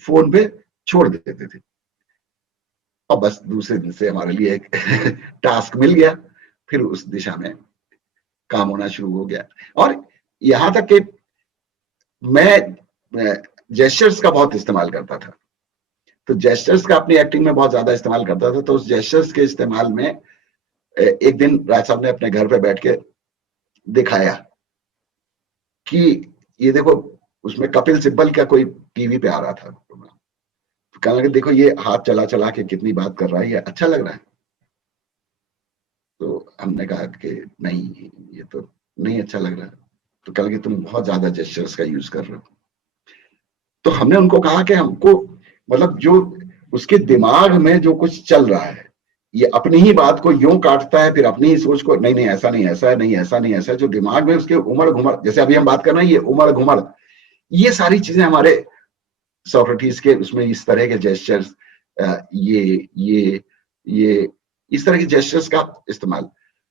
फोन पे छोड़ देते थे, और बस दूसरे दिन से हमारे लिए एक टास्क मिल गया, फिर उस दिशा में काम होना शुरू हो गया। और यहां तक कि मैं जेस्चर्स का बहुत इस्तेमाल करता था, तो जेस्चर्स का अपनी एक्टिंग में बहुत ज्यादा इस्तेमाल करता था। तो उस जेस्चर्स के इस्तेमाल में एक दिन राज साहब ने अपने घर पे बैठ के दिखाया कि ये देखो, उसमें कपिल सिब्बल का कोई टीवी पे आ रहा था, तो कहने लगे देखो ये हाथ चला चला के कितनी बात कर रहा है, ये अच्छा लग रहा है। तो हमने कहा कि नहीं, ये तो नहीं अच्छा लग रहा है। तो कहने लगे तुम बहुत ज्यादा जेस्चर्स का यूज कर रहे हो। तो हमने उनको कहा कि हमको मतलब जो उसके दिमाग में जो कुछ चल रहा है, ये अपनी ही बात को यूं काटता है, फिर अपनी ही सोच को नहीं नहीं ऐसा नहीं, ऐसा है, नहीं ऐसा नहीं, ऐसा है, जो दिमाग में उसके उमड़ घुमड़, जैसे अभी हम बात कर रहे हैं, ये उमड़ घुमड़, ये सारी चीजें हमारे सोक्रेटिस के उसमें इस तरह के जेस्चर्स, ये इस तरह के जेस्चर्स का इस्तेमाल।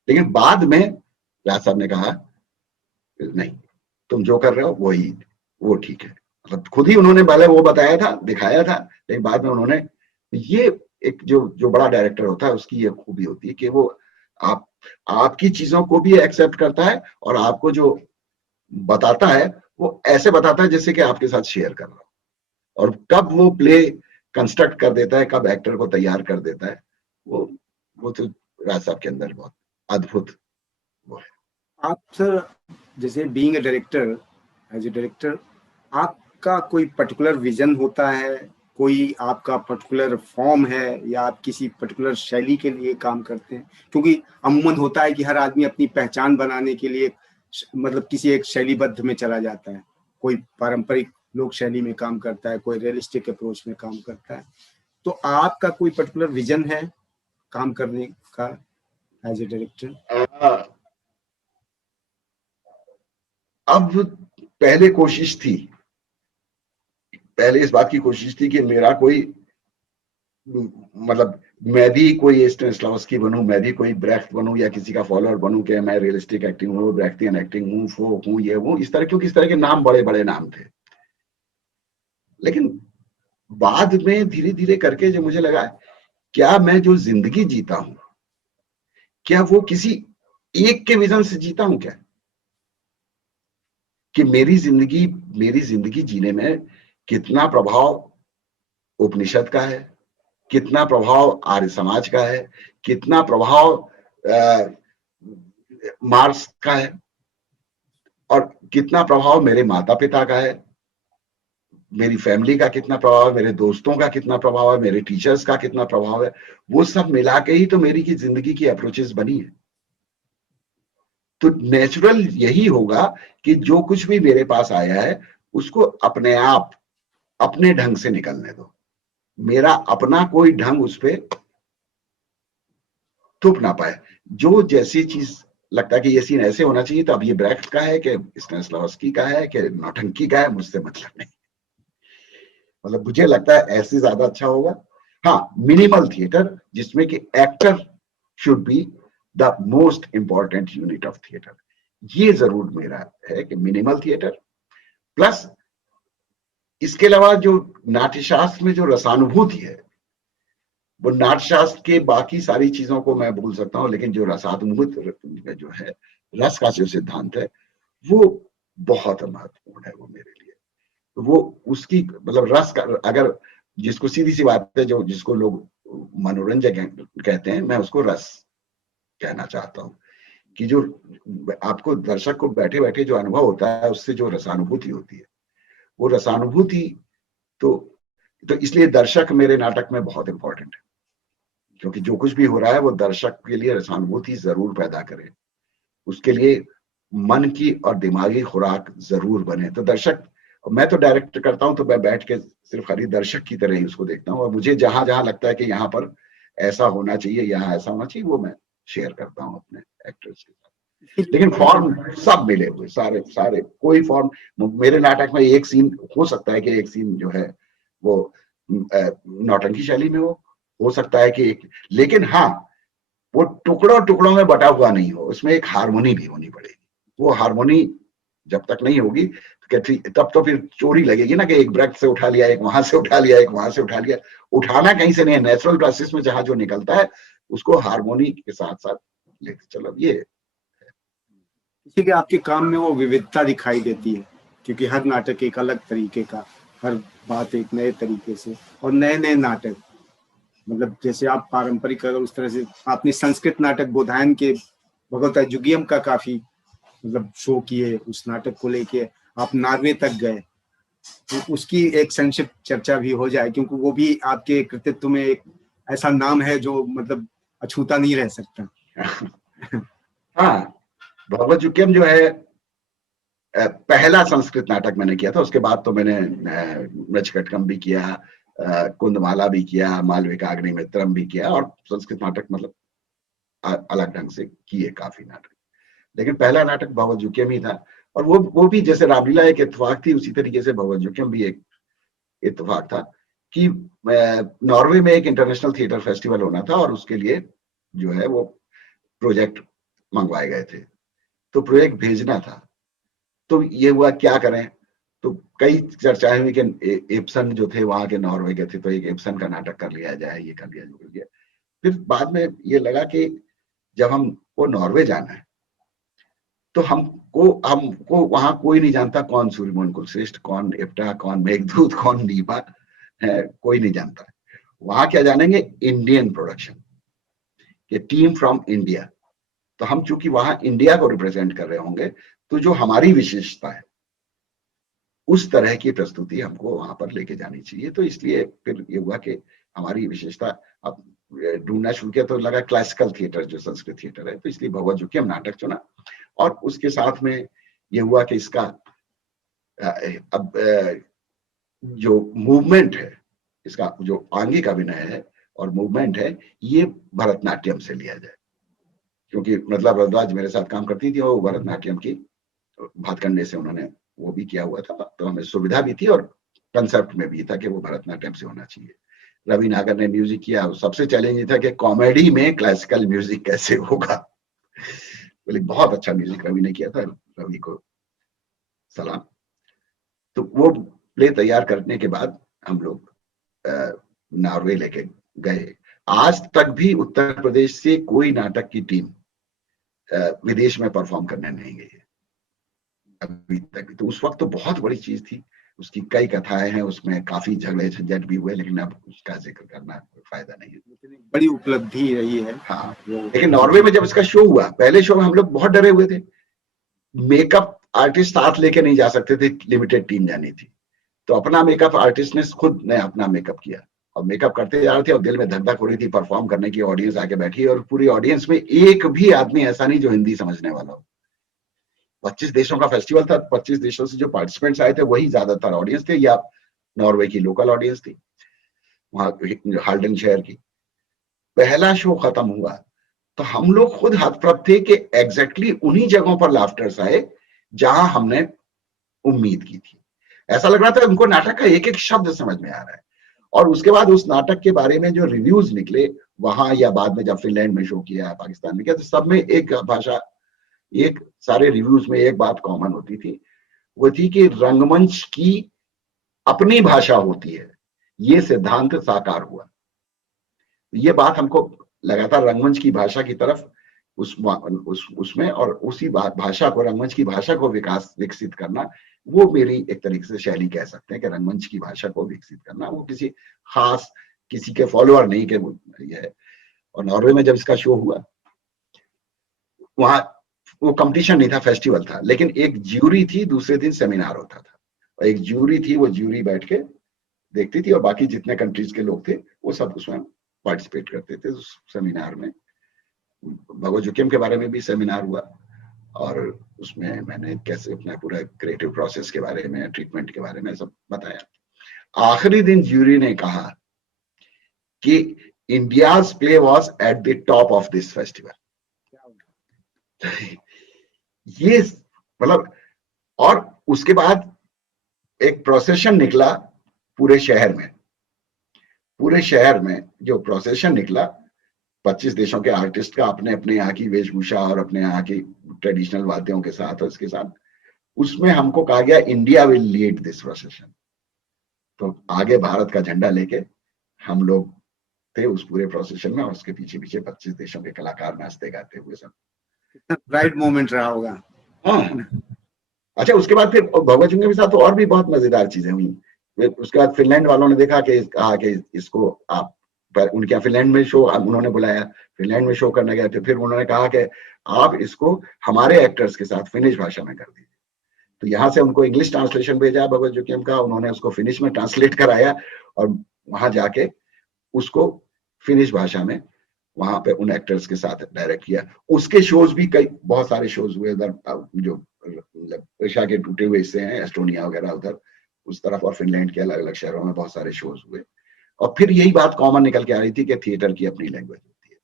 लेकिन बाद में राज साहब ने कहा नहीं, तुम जो कर रहे हो वही, वो ठीक है। मतलब खुद ही उन्होंने पहले वो बताया था, दिखाया था, लेकिन बाद में उन्होंने, ये एक जो बड़ा डायरेक्टर होता है उसकी ये खूबी होती है कि वो आपकी चीजों को भी एक्सेप्ट करता है, और आपको जो बताता है वो ऐसे बताता है जैसे कि आपके साथ शेयर कर रहा हो। और कब वो प्ले कंस्ट्रक्ट कर देता है, कब एक्टर को तैयार कर देता है, वो तो राज साहब के अंदर बहुत अद्भुत वो है। आप सर जैसे being a director, as a director, आपका कोई पर्टिकुलर विजन होता है, कोई आपका पर्टिकुलर फॉर्म है, या आप किसी पर्टिकुलर शैली के लिए काम करते हैं? क्योंकि अमूमन होता है कि हर आदमी अपनी पहचान बनाने के लिए मतलब किसी एक शैलीबद्ध में चला जाता है, कोई पारंपरिक लोक शैली में काम करता है, कोई रियलिस्टिक अप्रोच में काम करता है। तो आपका कोई पर्टिकुलर विजन है काम करने का एज ए डायरेक्टर? अब पहले कोशिश थी, पहले इस बात की कोशिश थी कि मेरा कोई, मतलब मैं भी कोई स्टेनिस्लावस्की बनूं, मैं भी कोई ब्रेख्त बनूं या किसी का फॉलोअर बनूं कि मैं रियलिस्टिक एक्टिंग हूँ, ब्रेख्तियन एक्टिंग हूँ, फोक हूँ, ये हूँ, इस तरह, क्योंकि इस तरह के नाम बड़े बड़े नाम थे। लेकिन बाद में धीरे धीरे करके जो मुझे लगा, क्या मैं जो जिंदगी जीता हूं, क्या वो किसी एक के विजन से जीता हूं क्या? कि मेरी जिंदगी जीने में कितना प्रभाव उपनिषद का है, कितना प्रभाव आर्य समाज का है, कितना प्रभाव मार्क्स का है, और कितना प्रभाव मेरे माता पिता का है, मेरी फैमिली का कितना प्रभाव है, मेरे दोस्तों का कितना प्रभाव है, मेरे टीचर्स का कितना प्रभाव है, वो सब मिला के ही तो मेरी की जिंदगी की अप्रोचेस बनी है। तो नेचुरल यही होगा कि जो कुछ भी मेरे पास आया है उसको अपने आप अपने ढंग से निकलने दो, मेरा अपना कोई ढंग उस पर थूप ना पाए। जो जैसी चीज लगता है कि ये सीन ऐसे होना चाहिए, तो अब ये ब्रेख्त का है कि स्टेनिस्लावस्की का है कि नौटंकी का है, मुझसे मतलब नहीं। मतलब मुझे लगता है ऐसे ज्यादा अच्छा होगा। हाँ, मिनिमल थिएटर जिसमें कि actor should be the most important unit of theatre, ये जरूर मेरा है कि मिनिमल थिएटर। प्लस इसके अलावा जो नाट्यशास्त्र में जो रसानुभूति है, वो नाट्यशास्त्र के बाकी सारी चीजों को मैं भूल सकता हूँ, लेकिन जो रसानुभूति जो है, रस का जो सिद्धांत है, वो बहुत महत्वपूर्ण है वो मेरे लिए। वो उसकी मतलब रस का, अगर जिसको सीधी सी बात है, जो जिसको लोग मनोरंजन कहते हैं, मैं उसको रस कहना चाहता हूँ। कि जो आपको दर्शक को बैठे बैठे जो अनुभव होता है, उससे जो रसानुभूति होती है, वो रसानुभूति तो इसलिए दर्शक मेरे नाटक में बहुत इंपॉर्टेंट है, क्योंकि जो कुछ भी हो रहा है वो दर्शक के लिए रसानुभूति जरूर पैदा करे, उसके लिए मन की और दिमागी खुराक जरूर बने। तो दर्शक, मैं तो डायरेक्ट करता हूं तो मैं बैठ के सिर्फ खाली दर्शक की तरह ही उसको देखता हूं, और मुझे जहां जहां लगता है कि यहाँ पर ऐसा होना चाहिए, यहाँ ऐसा होना चाहिए, वो मैं शेयर करता हूँ अपने एक्टर्स के साथ। लेकिन फॉर्म सब मिले हुए, सारे सारे, कोई फॉर्म मेरे नाटक में एक सीन हो सकता है कि एक सीन जो है वो नौटंकी शैली में हो सकता है कि एक, लेकिन हाँ, वो टुकड़ों टुकड़ों में बटा हुआ नहीं हो, उसमें एक हारमोनी भी होनी पड़ेगी। वो हारमोनी जब तक नहीं होगी तो तब तो फिर चोरी लगेगी ना, कि एक ब्रेक से उठा लिया, एक वहां से उठा लिया, एक वहां से उठा लिया। उठाना कहीं से नहीं है, नेचुरल प्रोसेस में जहां जो निकलता है उसको हारमोनी के साथ साथ लेते चलो। ये इसीलिए आपके काम में वो विविधता दिखाई देती है, क्योंकि हर नाटक एक अलग तरीके का, हर बात एक नए तरीके से, और नए नए नाटक, मतलब जैसे आप पारंपरिक अगर उस तरह से आपने संस्कृत नाटक बोधायन के भगवता जुगियम का काफी मतलब शो किए, उस नाटक को लेके आप नॉर्वे तक गए, तो उसकी एक संक्षिप्त चर्चा भी हो जाए, क्योंकि वो भी आपके कृतित्व में एक ऐसा नाम है जो मतलब अछूता नहीं रह सकता। हाँ, भगवत जुकियम जो है पहला संस्कृत नाटक मैंने किया था। उसके बाद तो मैंने मृच्छकटकम भी किया, कुंदमाला भी किया, मालविका अग्निमित्रम भी किया, और संस्कृत नाटक मतलब अलग ढंग से किए काफी नाटक। लेकिन पहला नाटक भगवत जुकियम ही था, और वो भी जैसे रामलीला एक इत्तेफाक थी, उसी तरीके से भगवत जुकियम भी एक इत्तेफाक था कि नॉर्वे में एक इंटरनेशनल थिएटर फेस्टिवल होना था, और उसके लिए जो है वो प्रोजेक्ट मंगवाए गए थे, तो प्रोजेक्ट भेजना था। तो ये हुआ क्या करें, तो कई चर्चाएं हुई कि एप्सन जो थे वहां के नॉर्वे के थे, तो एक एप्सन का नाटक कर लिया जाए, ये कर लिया, जो कर लिया। फिर बाद में ये लगा कि जब हमको नॉर्वे जाना है तो हमको वहां कोई नहीं जानता कौन सूर्यमोहन कुलश्रेष्ठ, कौन एप्टा, कौन मेघदूत, कौन दीपा है, कोई नहीं जानता। वहां क्या जानेंगे, इंडियन प्रोडक्शन के टीम फ्रॉम इंडिया। तो हम चूंकि वहां इंडिया को रिप्रेजेंट कर रहे होंगे, तो जो हमारी विशेषता है उस तरह की प्रस्तुति हमको वहां पर लेके जानी चाहिए। तो इसलिए फिर ये हुआ कि हमारी विशेषता अब ढूंढना शुरू किया, तो लगा क्लासिकल थिएटर जो संस्कृत थिएटर है, तो इसलिए भगवत जुकियम नाटक चुना। और उसके साथ में ये हुआ कि इसका अब जो मूवमेंट है, इसका जो आंगिक अभिनय है और मूवमेंट है, ये भरतनाट्यम से लिया जाए, क्योंकि मृदुला भारद्वाज मेरे साथ काम करती थी और वो भरतनाट्यम की भातखंडे से उन्होंने वो भी किया हुआ था, तो हमें सुविधा भी थी और कंसेप्ट में भी था कि वो भरतनाट्यम से होना चाहिए। रवि नागर ने म्यूजिक किया। सबसे चैलेंजिंग था कि कॉमेडी में क्लासिकल म्यूजिक कैसे होगा। बोले बहुत अच्छा म्यूजिक रवि ने किया था, रवि को सलाम। तो वो प्ले तैयार करने के बाद हम लोग नॉर्वे लेके गए। आज तक भी उत्तर प्रदेश से कोई नाटक की टीम विदेश में परफॉर्म करने नहीं गई है अभी तक। तो उस वक्त तो बहुत बड़ी चीज थी, उसकी कई कथाएं हैं, उसमें काफी झगड़े झंझट भी हुए, लेकिन अब उसका जिक्र करना फायदा नहीं है। बड़ी उपलब्धि रही है। हाँ, लेकिन नॉर्वे में जब इसका शो हुआ, पहले शो में हम लोग बहुत डरे हुए थे। मेकअप आर्टिस्ट साथ लेके नहीं जा सकते थे, लिमिटेड टीम जानी थी। तो अपना मेकअप आर्टिस्ट ने खुद ने अपना मेकअप किया और मेकअप करते जा रहे थे और दिल में धक धक हो रही थी परफॉर्म करने की। ऑडियंस आके बैठी और पूरी ऑडियंस में एक भी आदमी ऐसा नहीं जो हिंदी समझने वाला हो। 25 देशों का फेस्टिवल था, 25 देशों से जो पार्टिसिपेंट्स आए थे वही ज्यादातर ऑडियंस थे, या नॉर्वे की लोकल ऑडियंस थी, वहां हाल्डन शहर की। पहला शो खत्म हुआ तो हम लोग खुद हतप्रभ थे कि एग्जैक्टली उन्हीं जगहों पर लाफ्टर्स आए जहां हमने उम्मीद की थी। ऐसा लग रहा था उनको नाटक का एक एक शब्द समझ में आ रहा है। और उसके बाद उस नाटक के बारे में जो रिव्यूज निकले वहां, या बाद में जब फिनलैंड में शो किया, पाकिस्तान में किया, तो सब में एक भाषा, एक सारे रिव्यूज में एक बात कॉमन होती थी, वो थी कि रंगमंच की अपनी भाषा होती है, ये सिद्धांत साकार हुआ। ये बात हमको लगातार रंगमंच की भाषा की तरफ उसमें और उसी भाषा को, रंगमंच की भाषा को विकसित करना, वो मेरी एक तरीके से शैली कह सकते हैं कि रंगमंच की भाषा को विकसित करना। वो किसी खास किसी के फॉलोअर नहीं के ये है। और नॉर्वे में जब इसका शो हुआ, वहां वो कंपटीशन नहीं था, फेस्टिवल था, लेकिन एक ज्यूरी थी, दूसरे दिन सेमिनार होता था और एक ज्यूरी थी, वो ज्यूरी बैठ के देखती थी और बाकी जितने कंट्रीज के लोग थे वो सब उसमें पार्टिसिपेट करते थे। उस सेमिनार में भगवत जोकियम के बारे में भी सेमिनार हुआ और उसमें मैंने कैसे अपना पूरा क्रिएटिव प्रोसेस के बारे में, ट्रीटमेंट के बारे में सब बताया। आखिरी दिन ज्यूरी ने कहा कि India's play was at the top of this festival. ये मतलब, और उसके बाद एक प्रोसेशन निकला पूरे शहर में जो प्रोसेशन निकला 25 देशों के आर्टिस्ट का, अपने अपने यहाँ की वेशभूषा और अपने यहाँ की ट्रेडिशनल वाद्यों के साथ और इसके साथ, उसमें हमको कहा गया India will lead this procession. तो आगे भारत का झंडा लेके हम लोग थे उस पूरे प्रोसेशन में और उसके पीछे पीछे 25 देशों के कलाकार नाचते गाते हुए सब। कितना प्राइड मोमेंट रहा होगा। हाँ, अच्छा, उसके बाद फिर भगवत जोकियम के साथ तो और भी बहुत मजेदार चीजें हुई। उसके बाद फिनलैंड वालों ने देखा कि कहा कि इसको आप, पर उनके यहाँ फिनलैंड में शो उन्होंने बुलाया, फिनलैंड में शो करने गए थे, फिर उन्होंने कहा कि आप इसको हमारे एक्टर्स के साथ फिनिश भाषा में कर दीजिए। तो यहाँ से उनको इंग्लिश ट्रांसलेशन भेजा भगवत जोकियम का, उन्होंने उसको फिनिश में ट्रांसलेट कराया और वहां जाके उसको फिनिश भाषा में वहां पे उन एक्टर्स के साथ डायरेक्ट किया। उसके शोज भी कई बहुत सारे शोज हुए उधर, जो एशिया के टूटे हुए हिस्से हैं, एस्टोनिया वगैरह उधर उस तरफ, और फिनलैंड के अलग अलग शहरों में बहुत सारे शोज हुए। और फिर यही बात कॉमन निकल के आ रही थी कि थिएटर की अपनी लैंग्वेज होती है,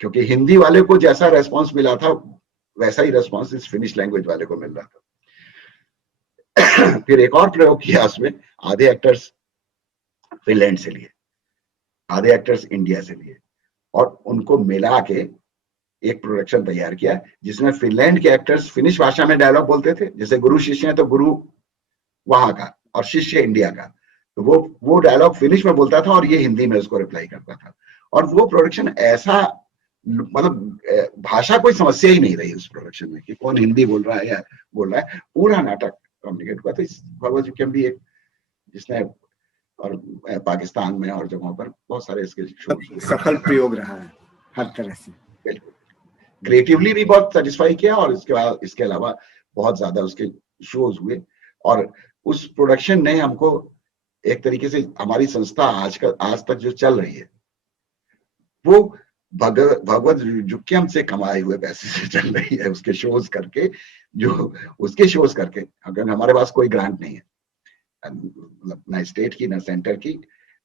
क्योंकि हिंदी वाले को जैसा रेस्पॉन्स मिला था वैसा ही रेस्पॉन्स इस फिनिश लैंग्वेज वाले को मिल रहा था। फिर एक और प्रयोग किया उसमें, आधे एक्टर्स फिनलैंड से लिए, आधे एक्टर्स इंडिया से लिए और उनको मिला के एक प्रोडक्शन तैयार किया जिसमें फिनलैंड के एक्टर्स फिनिश भाषा में डायलॉग बोलते थे, जैसे गुरु शिष्य है तो गुरु वहां का और शिष्य इंडिया का, तो वो डायलॉग फिनिश में बोलता था और ये हिंदी में उसको रिप्लाई करता था। और वो प्रोडक्शन ऐसा, मतलब भाषा कोई समस्या ही नहीं रही उस प्रोडक्शन में कि कौन हिंदी बोल रहा है या बोल रहा है, पूरा नाटक कम्युनिकेट हुआ। तो भगवत जोकियम भी एक जिसने, और पाकिस्तान में और जगहों पर बहुत सारे इसके सफल प्रयोग रहा है हर तरह से। बिल्कुल, क्रिएटिवली भी बहुत सेटिस्फाई किया और इसके बाद इसके अलावा बहुत ज्यादा उसके शोज हुए। और उस प्रोडक्शन ने हमको एक तरीके से, हमारी संस्था आज तक जो चल रही है वो भगवत जुक्यम से कमाए हुए पैसे से चल रही है, उसके शोज करके, जो उसके शोज करके। अगर हमारे पास कोई ग्रांट नहीं है, मतलब ना स्टेट की ना सेंटर की,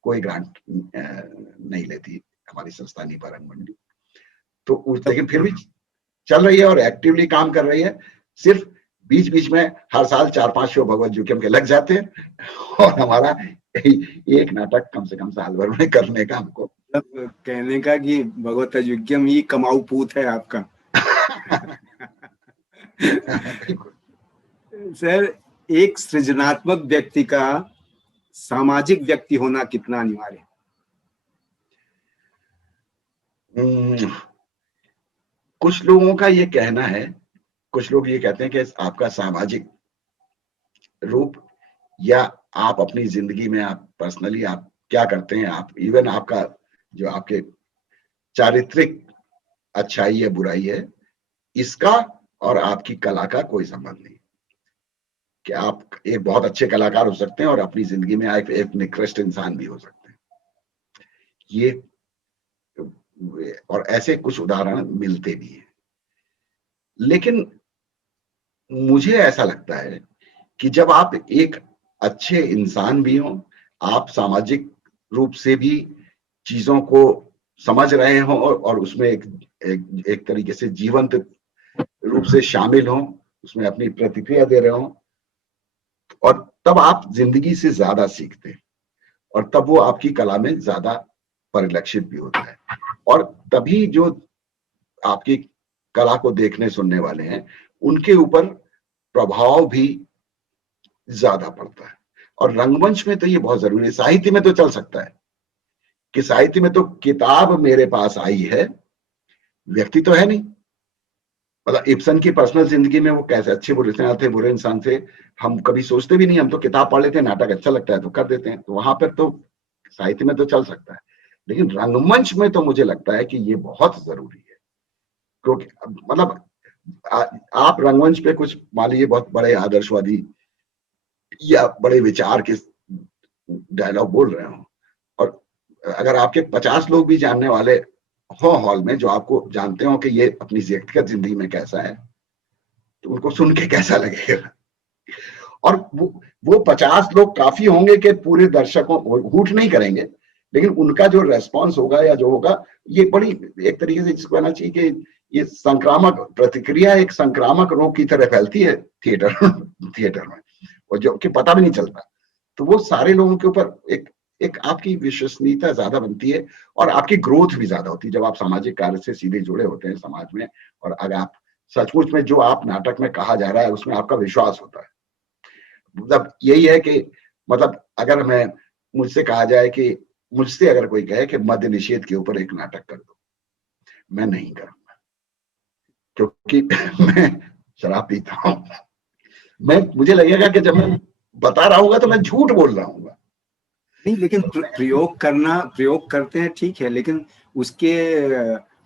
कोई ग्रांट नहीं लेती हमारी संस्था नीपा रंगमंडी। तो लेकिन फिर भी चल रही है और एक्टिवली काम कर रही है। सिर्फ बीच बीच में हर साल 4-5 शो भगवत जुक्यम के लग जाते हैं और हमारा एक नाटक कम से कम साल भर में करने का हमको कहने का कि भगवत युग्यम ही कमाऊ पूत है आपका। सर, एक सृजनात्मक व्यक्ति का सामाजिक व्यक्ति होना कितना अनिवार्य है? कुछ लोगों का ये कहना है, कुछ लोग ये कहते हैं कि आपका सामाजिक रूप, या आप अपनी जिंदगी में आप पर्सनली आप क्या करते हैं, आप इवन आपका जो आपके चारित्रिक अच्छाई या बुराई है, इसका और आपकी कला का कोई संबंध नहीं। कि आप एक बहुत अच्छे कलाकार हो सकते हैं और अपनी जिंदगी में एक निकृष्ट इंसान भी हो सकते हैं। ये और ऐसे कुछ उदाहरण मिलते भी हैं। लेकिन मुझे ऐसा लगता है कि जब आप एक अच्छे इंसान भी हो, आप सामाजिक रूप से भी चीजों को समझ रहे हो और उसमें एक तरीके से जीवंत रूप से शामिल हो, उसमें अपनी प्रतिक्रिया दे रहे हो, और तब आप जिंदगी से ज्यादा सीखते हैं और तब वो आपकी कला में ज्यादा परिलक्षित भी होता है। और तभी जो आपकी कला को देखने सुनने वाले हैं, उनके ऊपर प्रभाव भी ज्यादा पड़ता है। और रंगमंच में तो ये बहुत जरूरी है। साहित्य में तो चल सकता है कि साहित्य में तो किताब मेरे पास आई है, व्यक्ति तो है नहीं। मतलब इब्सन की पर्सनल जिंदगी में वो कैसे अच्छे बुरे इंसान थे, बुरे इंसान थे, हम कभी सोचते भी नहीं। हम तो किताब पढ़ लेते हैं, नाटक अच्छा लगता है तो कर देते हैं। तो वहां पर तो साहित्य में तो चल सकता है, लेकिन रंगमंच में तो मुझे लगता है कि ये बहुत जरूरी है। क्योंकि मतलब आप रंगमंच पे कुछ मान लीजिए बहुत बड़े आदर्शवादी या बड़े विचार के डायलॉग बोल रहे हो, और अगर आपके 50 लोग भी जानने वाले हो हॉल में, जो आपको जानते हो कि ये अपनी व्यक्तिगत जिंदगी में कैसा है, तो उनको सुन के कैसा लगेगा। और वो 50 लोग काफी होंगे कि पूरे दर्शकों हूट नहीं करेंगे, लेकिन उनका जो रेस्पॉन्स होगा या जो होगा, ये बड़ी एक तरीके से इसको कहना चाहिए कि ये संक्रामक प्रतिक्रिया एक संक्रामक रोग की तरह फैलती है थिएटर में, और जो कि पता भी नहीं चलता। तो वो सारे लोगों के ऊपर एक एक आपकी विश्वसनीयता ज्यादा बनती है और आपकी ग्रोथ भी ज्यादा होती है जब आप सामाजिक कार्य से सीधे जुड़े होते हैं समाज में। और अगर आप सचमुच में जो आप नाटक में कहा जा रहा है उसमें आपका विश्वास होता है। मतलब यही है कि मतलब अगर मैं मुझसे कहा जाए कि मुझसे अगर कोई कहे कि मद्य निषेध के ऊपर एक नाटक कर दो, मैं नहीं करूंगा, क्योंकि मैं शराब पीता हूं। मुझे लगेगा कि जब मैं बता रहा हूँ तो मैं झूठ बोल रहा हूँ। नहीं, लेकिन प्रयोग करते हैं, ठीक है, लेकिन उसके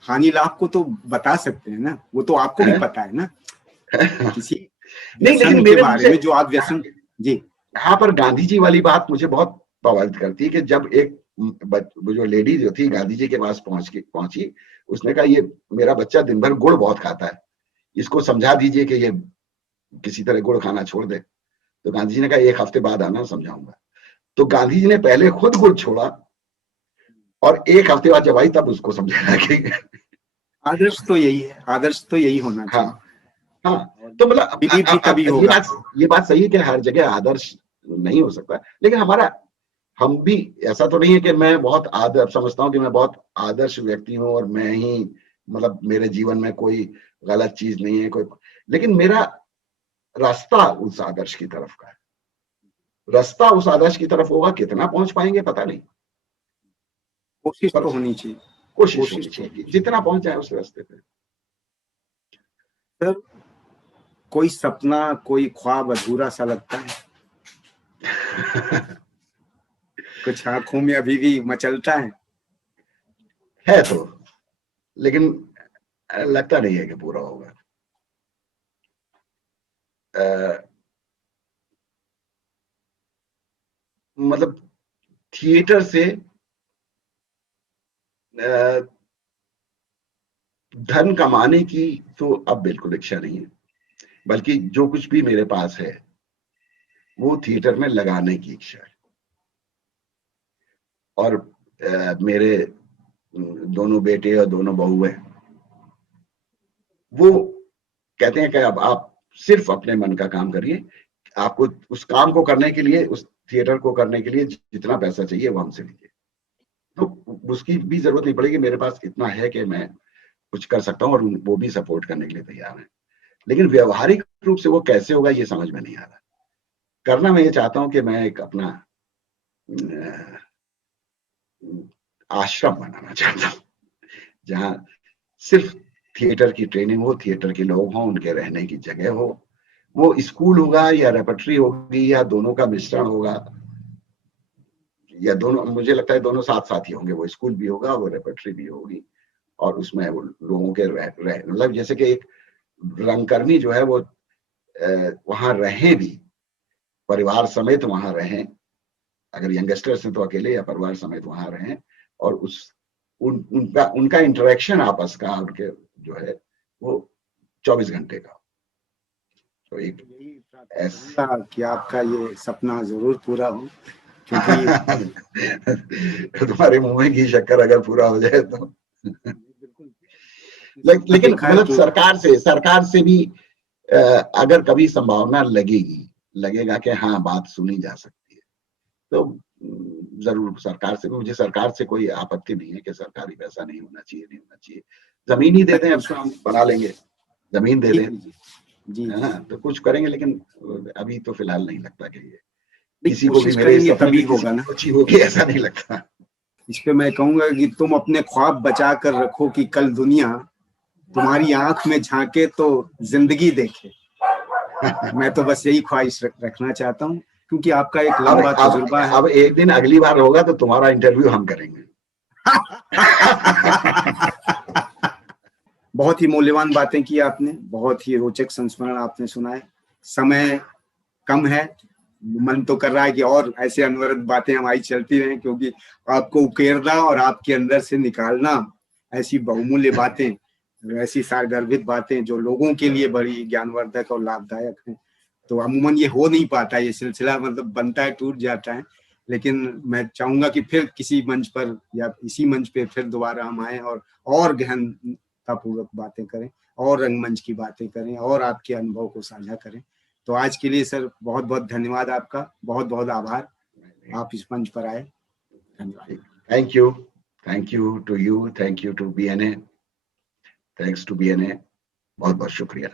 हानि लाभ को तो बता सकते हैं ना। वो तो आपको भी पता है ना किसी नहीं, लेकिन व्यसन के मेरे बारे में, जो आप व्यसन। जी यहाँ पर गांधी जी वाली बात मुझे बहुत प्रभावित करती है कि जब एक जो लेडी जो थी गांधी जी के पास पहुंची, उसने कहा ये मेरा बच्चा दिन भर गुड़ बहुत खाता है, इसको समझा दीजिए कि ये किसी तरह गुड़ खाना छोड़ दे। तो गांधी जी ने कहा 1 हफ्ते बाद आना, समझाऊंगा। तो गांधी जी ने पहले खुद गुड़ छोड़ा और 1 हफ्ते बाद जब आई तब उसको समझाया कि आदर्श तो यही है, आदर्श तो यही होना हाँ चाहिए। हाँ। तो मतलब भी तभी ये होगा। बात सही है कि हर जगह आदर्श नहीं हो सकता, लेकिन हम भी ऐसा तो नहीं है कि मैं बहुत आदर्श समझता हूँ कि मैं बहुत आदर्श व्यक्ति हूँ और मैं ही मतलब मेरे जीवन में कोई गलत चीज नहीं है कोई, लेकिन मेरा रास्ता उस आदर्श की तरफ का है। रास्ता उस आदर्श की तरफ होगा, कितना पहुंच पाएंगे पता नहीं, कोशिश पर तो होनी चाहिए। कोशिश होनी चाहिए कि जितना पहुंच जाए उस रास्ते पे। सर, कोई सपना, कोई ख्वाब अधूरा सा लगता है? कुछ आंखों में अभी भी मचलता है तो, लेकिन लगता नहीं है कि पूरा होगा। मतलब थिएटर से धन कमाने की तो अब बिल्कुल इच्छा नहीं है, बल्कि जो कुछ भी मेरे पास है वो थिएटर में लगाने की इच्छा है। और मेरे दोनों बेटे और दोनों बहू हैं, वो कहते हैं कि अब आप सिर्फ अपने मन का काम करिए, आपको उस काम को करने के लिए, उस थिएटर को करने के लिए जितना पैसा चाहिए वो हमसे लीजिए। तो उसकी भी जरूरत नहीं पड़ेगी, मेरे पास इतना है कि मैं कुछ कर सकता हूँ, और वो भी सपोर्ट करने के लिए तैयार है। लेकिन व्यवहारिक रूप से वो कैसे होगा ये समझ में नहीं आ रहा। करना मैं ये चाहता हूँ कि मैं एक अपना आश्रम बनाना चाहता हूँ, जहाँ सिर्फ थिएटर की ट्रेनिंग हो, थिएटर के लोग हों, उनके रहने की जगह हो। वो स्कूल होगा या रेपर्टरी होगी या दोनों का मिश्रण होगा, या दोनों, मुझे लगता है दोनों साथ साथ ही होंगे। वो स्कूल भी होगा, वो रेपर्टरी भी होगी, और उसमें वो लोगों के मतलब जैसे कि एक रंगकर्मी जो है वो वहां रहे भी, परिवार समेत वहां रहें, अगर यंगस्टर्स हैं तो अकेले या परिवार समेत वहां रहें, और उनका इंटरेक्शन आपस का, उनके जो है वो 24 घंटे का। तो एक ऐसा कि आपका ये सपना जरूर पूरा हो, क्योंकि तुम्हारे मुंह में घी शक्कर अगर पूरा हो जाए तो। लेकिन मतलब सरकार से भी अगर कभी संभावना लगेगा कि हाँ बात सुनी जा सकती है, तो जरूर सरकार से भी, मुझे सरकार से कोई आपत्ति नहीं है कि सरकारी पैसा नहीं होना चाहिए, जमीन ही दे दें, बना लेंगे, जमीन दे दें, है ना, तो कुछ करेंगे। लेकिन अभी तो फिलहाल नहीं लगता कि ये किसी को भी मेरे सपने में किसी को अच्छी होगी, ऐसा नहीं लगता। इस पे मैं कहूंगा कि तुम अपने ख्वाब बचा कर रखो कि कल दुनिया तुम्हारी आंख में झांके तो जिंदगी देखे। मैं तो बस यही ख्वाहिश रखना चाहता हूँ, क्योंकि आपका एक लंबा तजुर्बा है। अब एक दिन अगली बार होगा तो तुम्हारा इंटरव्यू हम करेंगे। बहुत ही मूल्यवान बातें की आपने, बहुत ही रोचक संस्मरण आपने सुनाए। समय कम है, मन तो कर रहा है कि और ऐसे अनवरत बातें हमारी चलती रहें, क्योंकि आपको उकेरना और आपके अंदर से निकालना ऐसी बहुमूल्य बातें, ऐसी सारगर्भित बातें जो लोगों के लिए बड़ी ज्ञानवर्धक और लाभदायक हैं। तो अमूमन ये हो नहीं पाता, ये सिलसिला मतलब बनता है, टूट जाता है। लेकिन मैं चाहूंगा कि फिर किसी मंच पर या इसी मंच पे फिर दोबारा हम आए और गहनतापूर्वक बातें करें, और रंगमंच की बातें करें, और आपके अनुभव को साझा करें। तो आज के लिए सर बहुत बहुत धन्यवाद, आपका बहुत बहुत आभार, आप इस मंच पर आए। धन्यवाद। Thank you to you, thank you to BNA, thanks to BNA, बहुत बहुत शुक्रिया।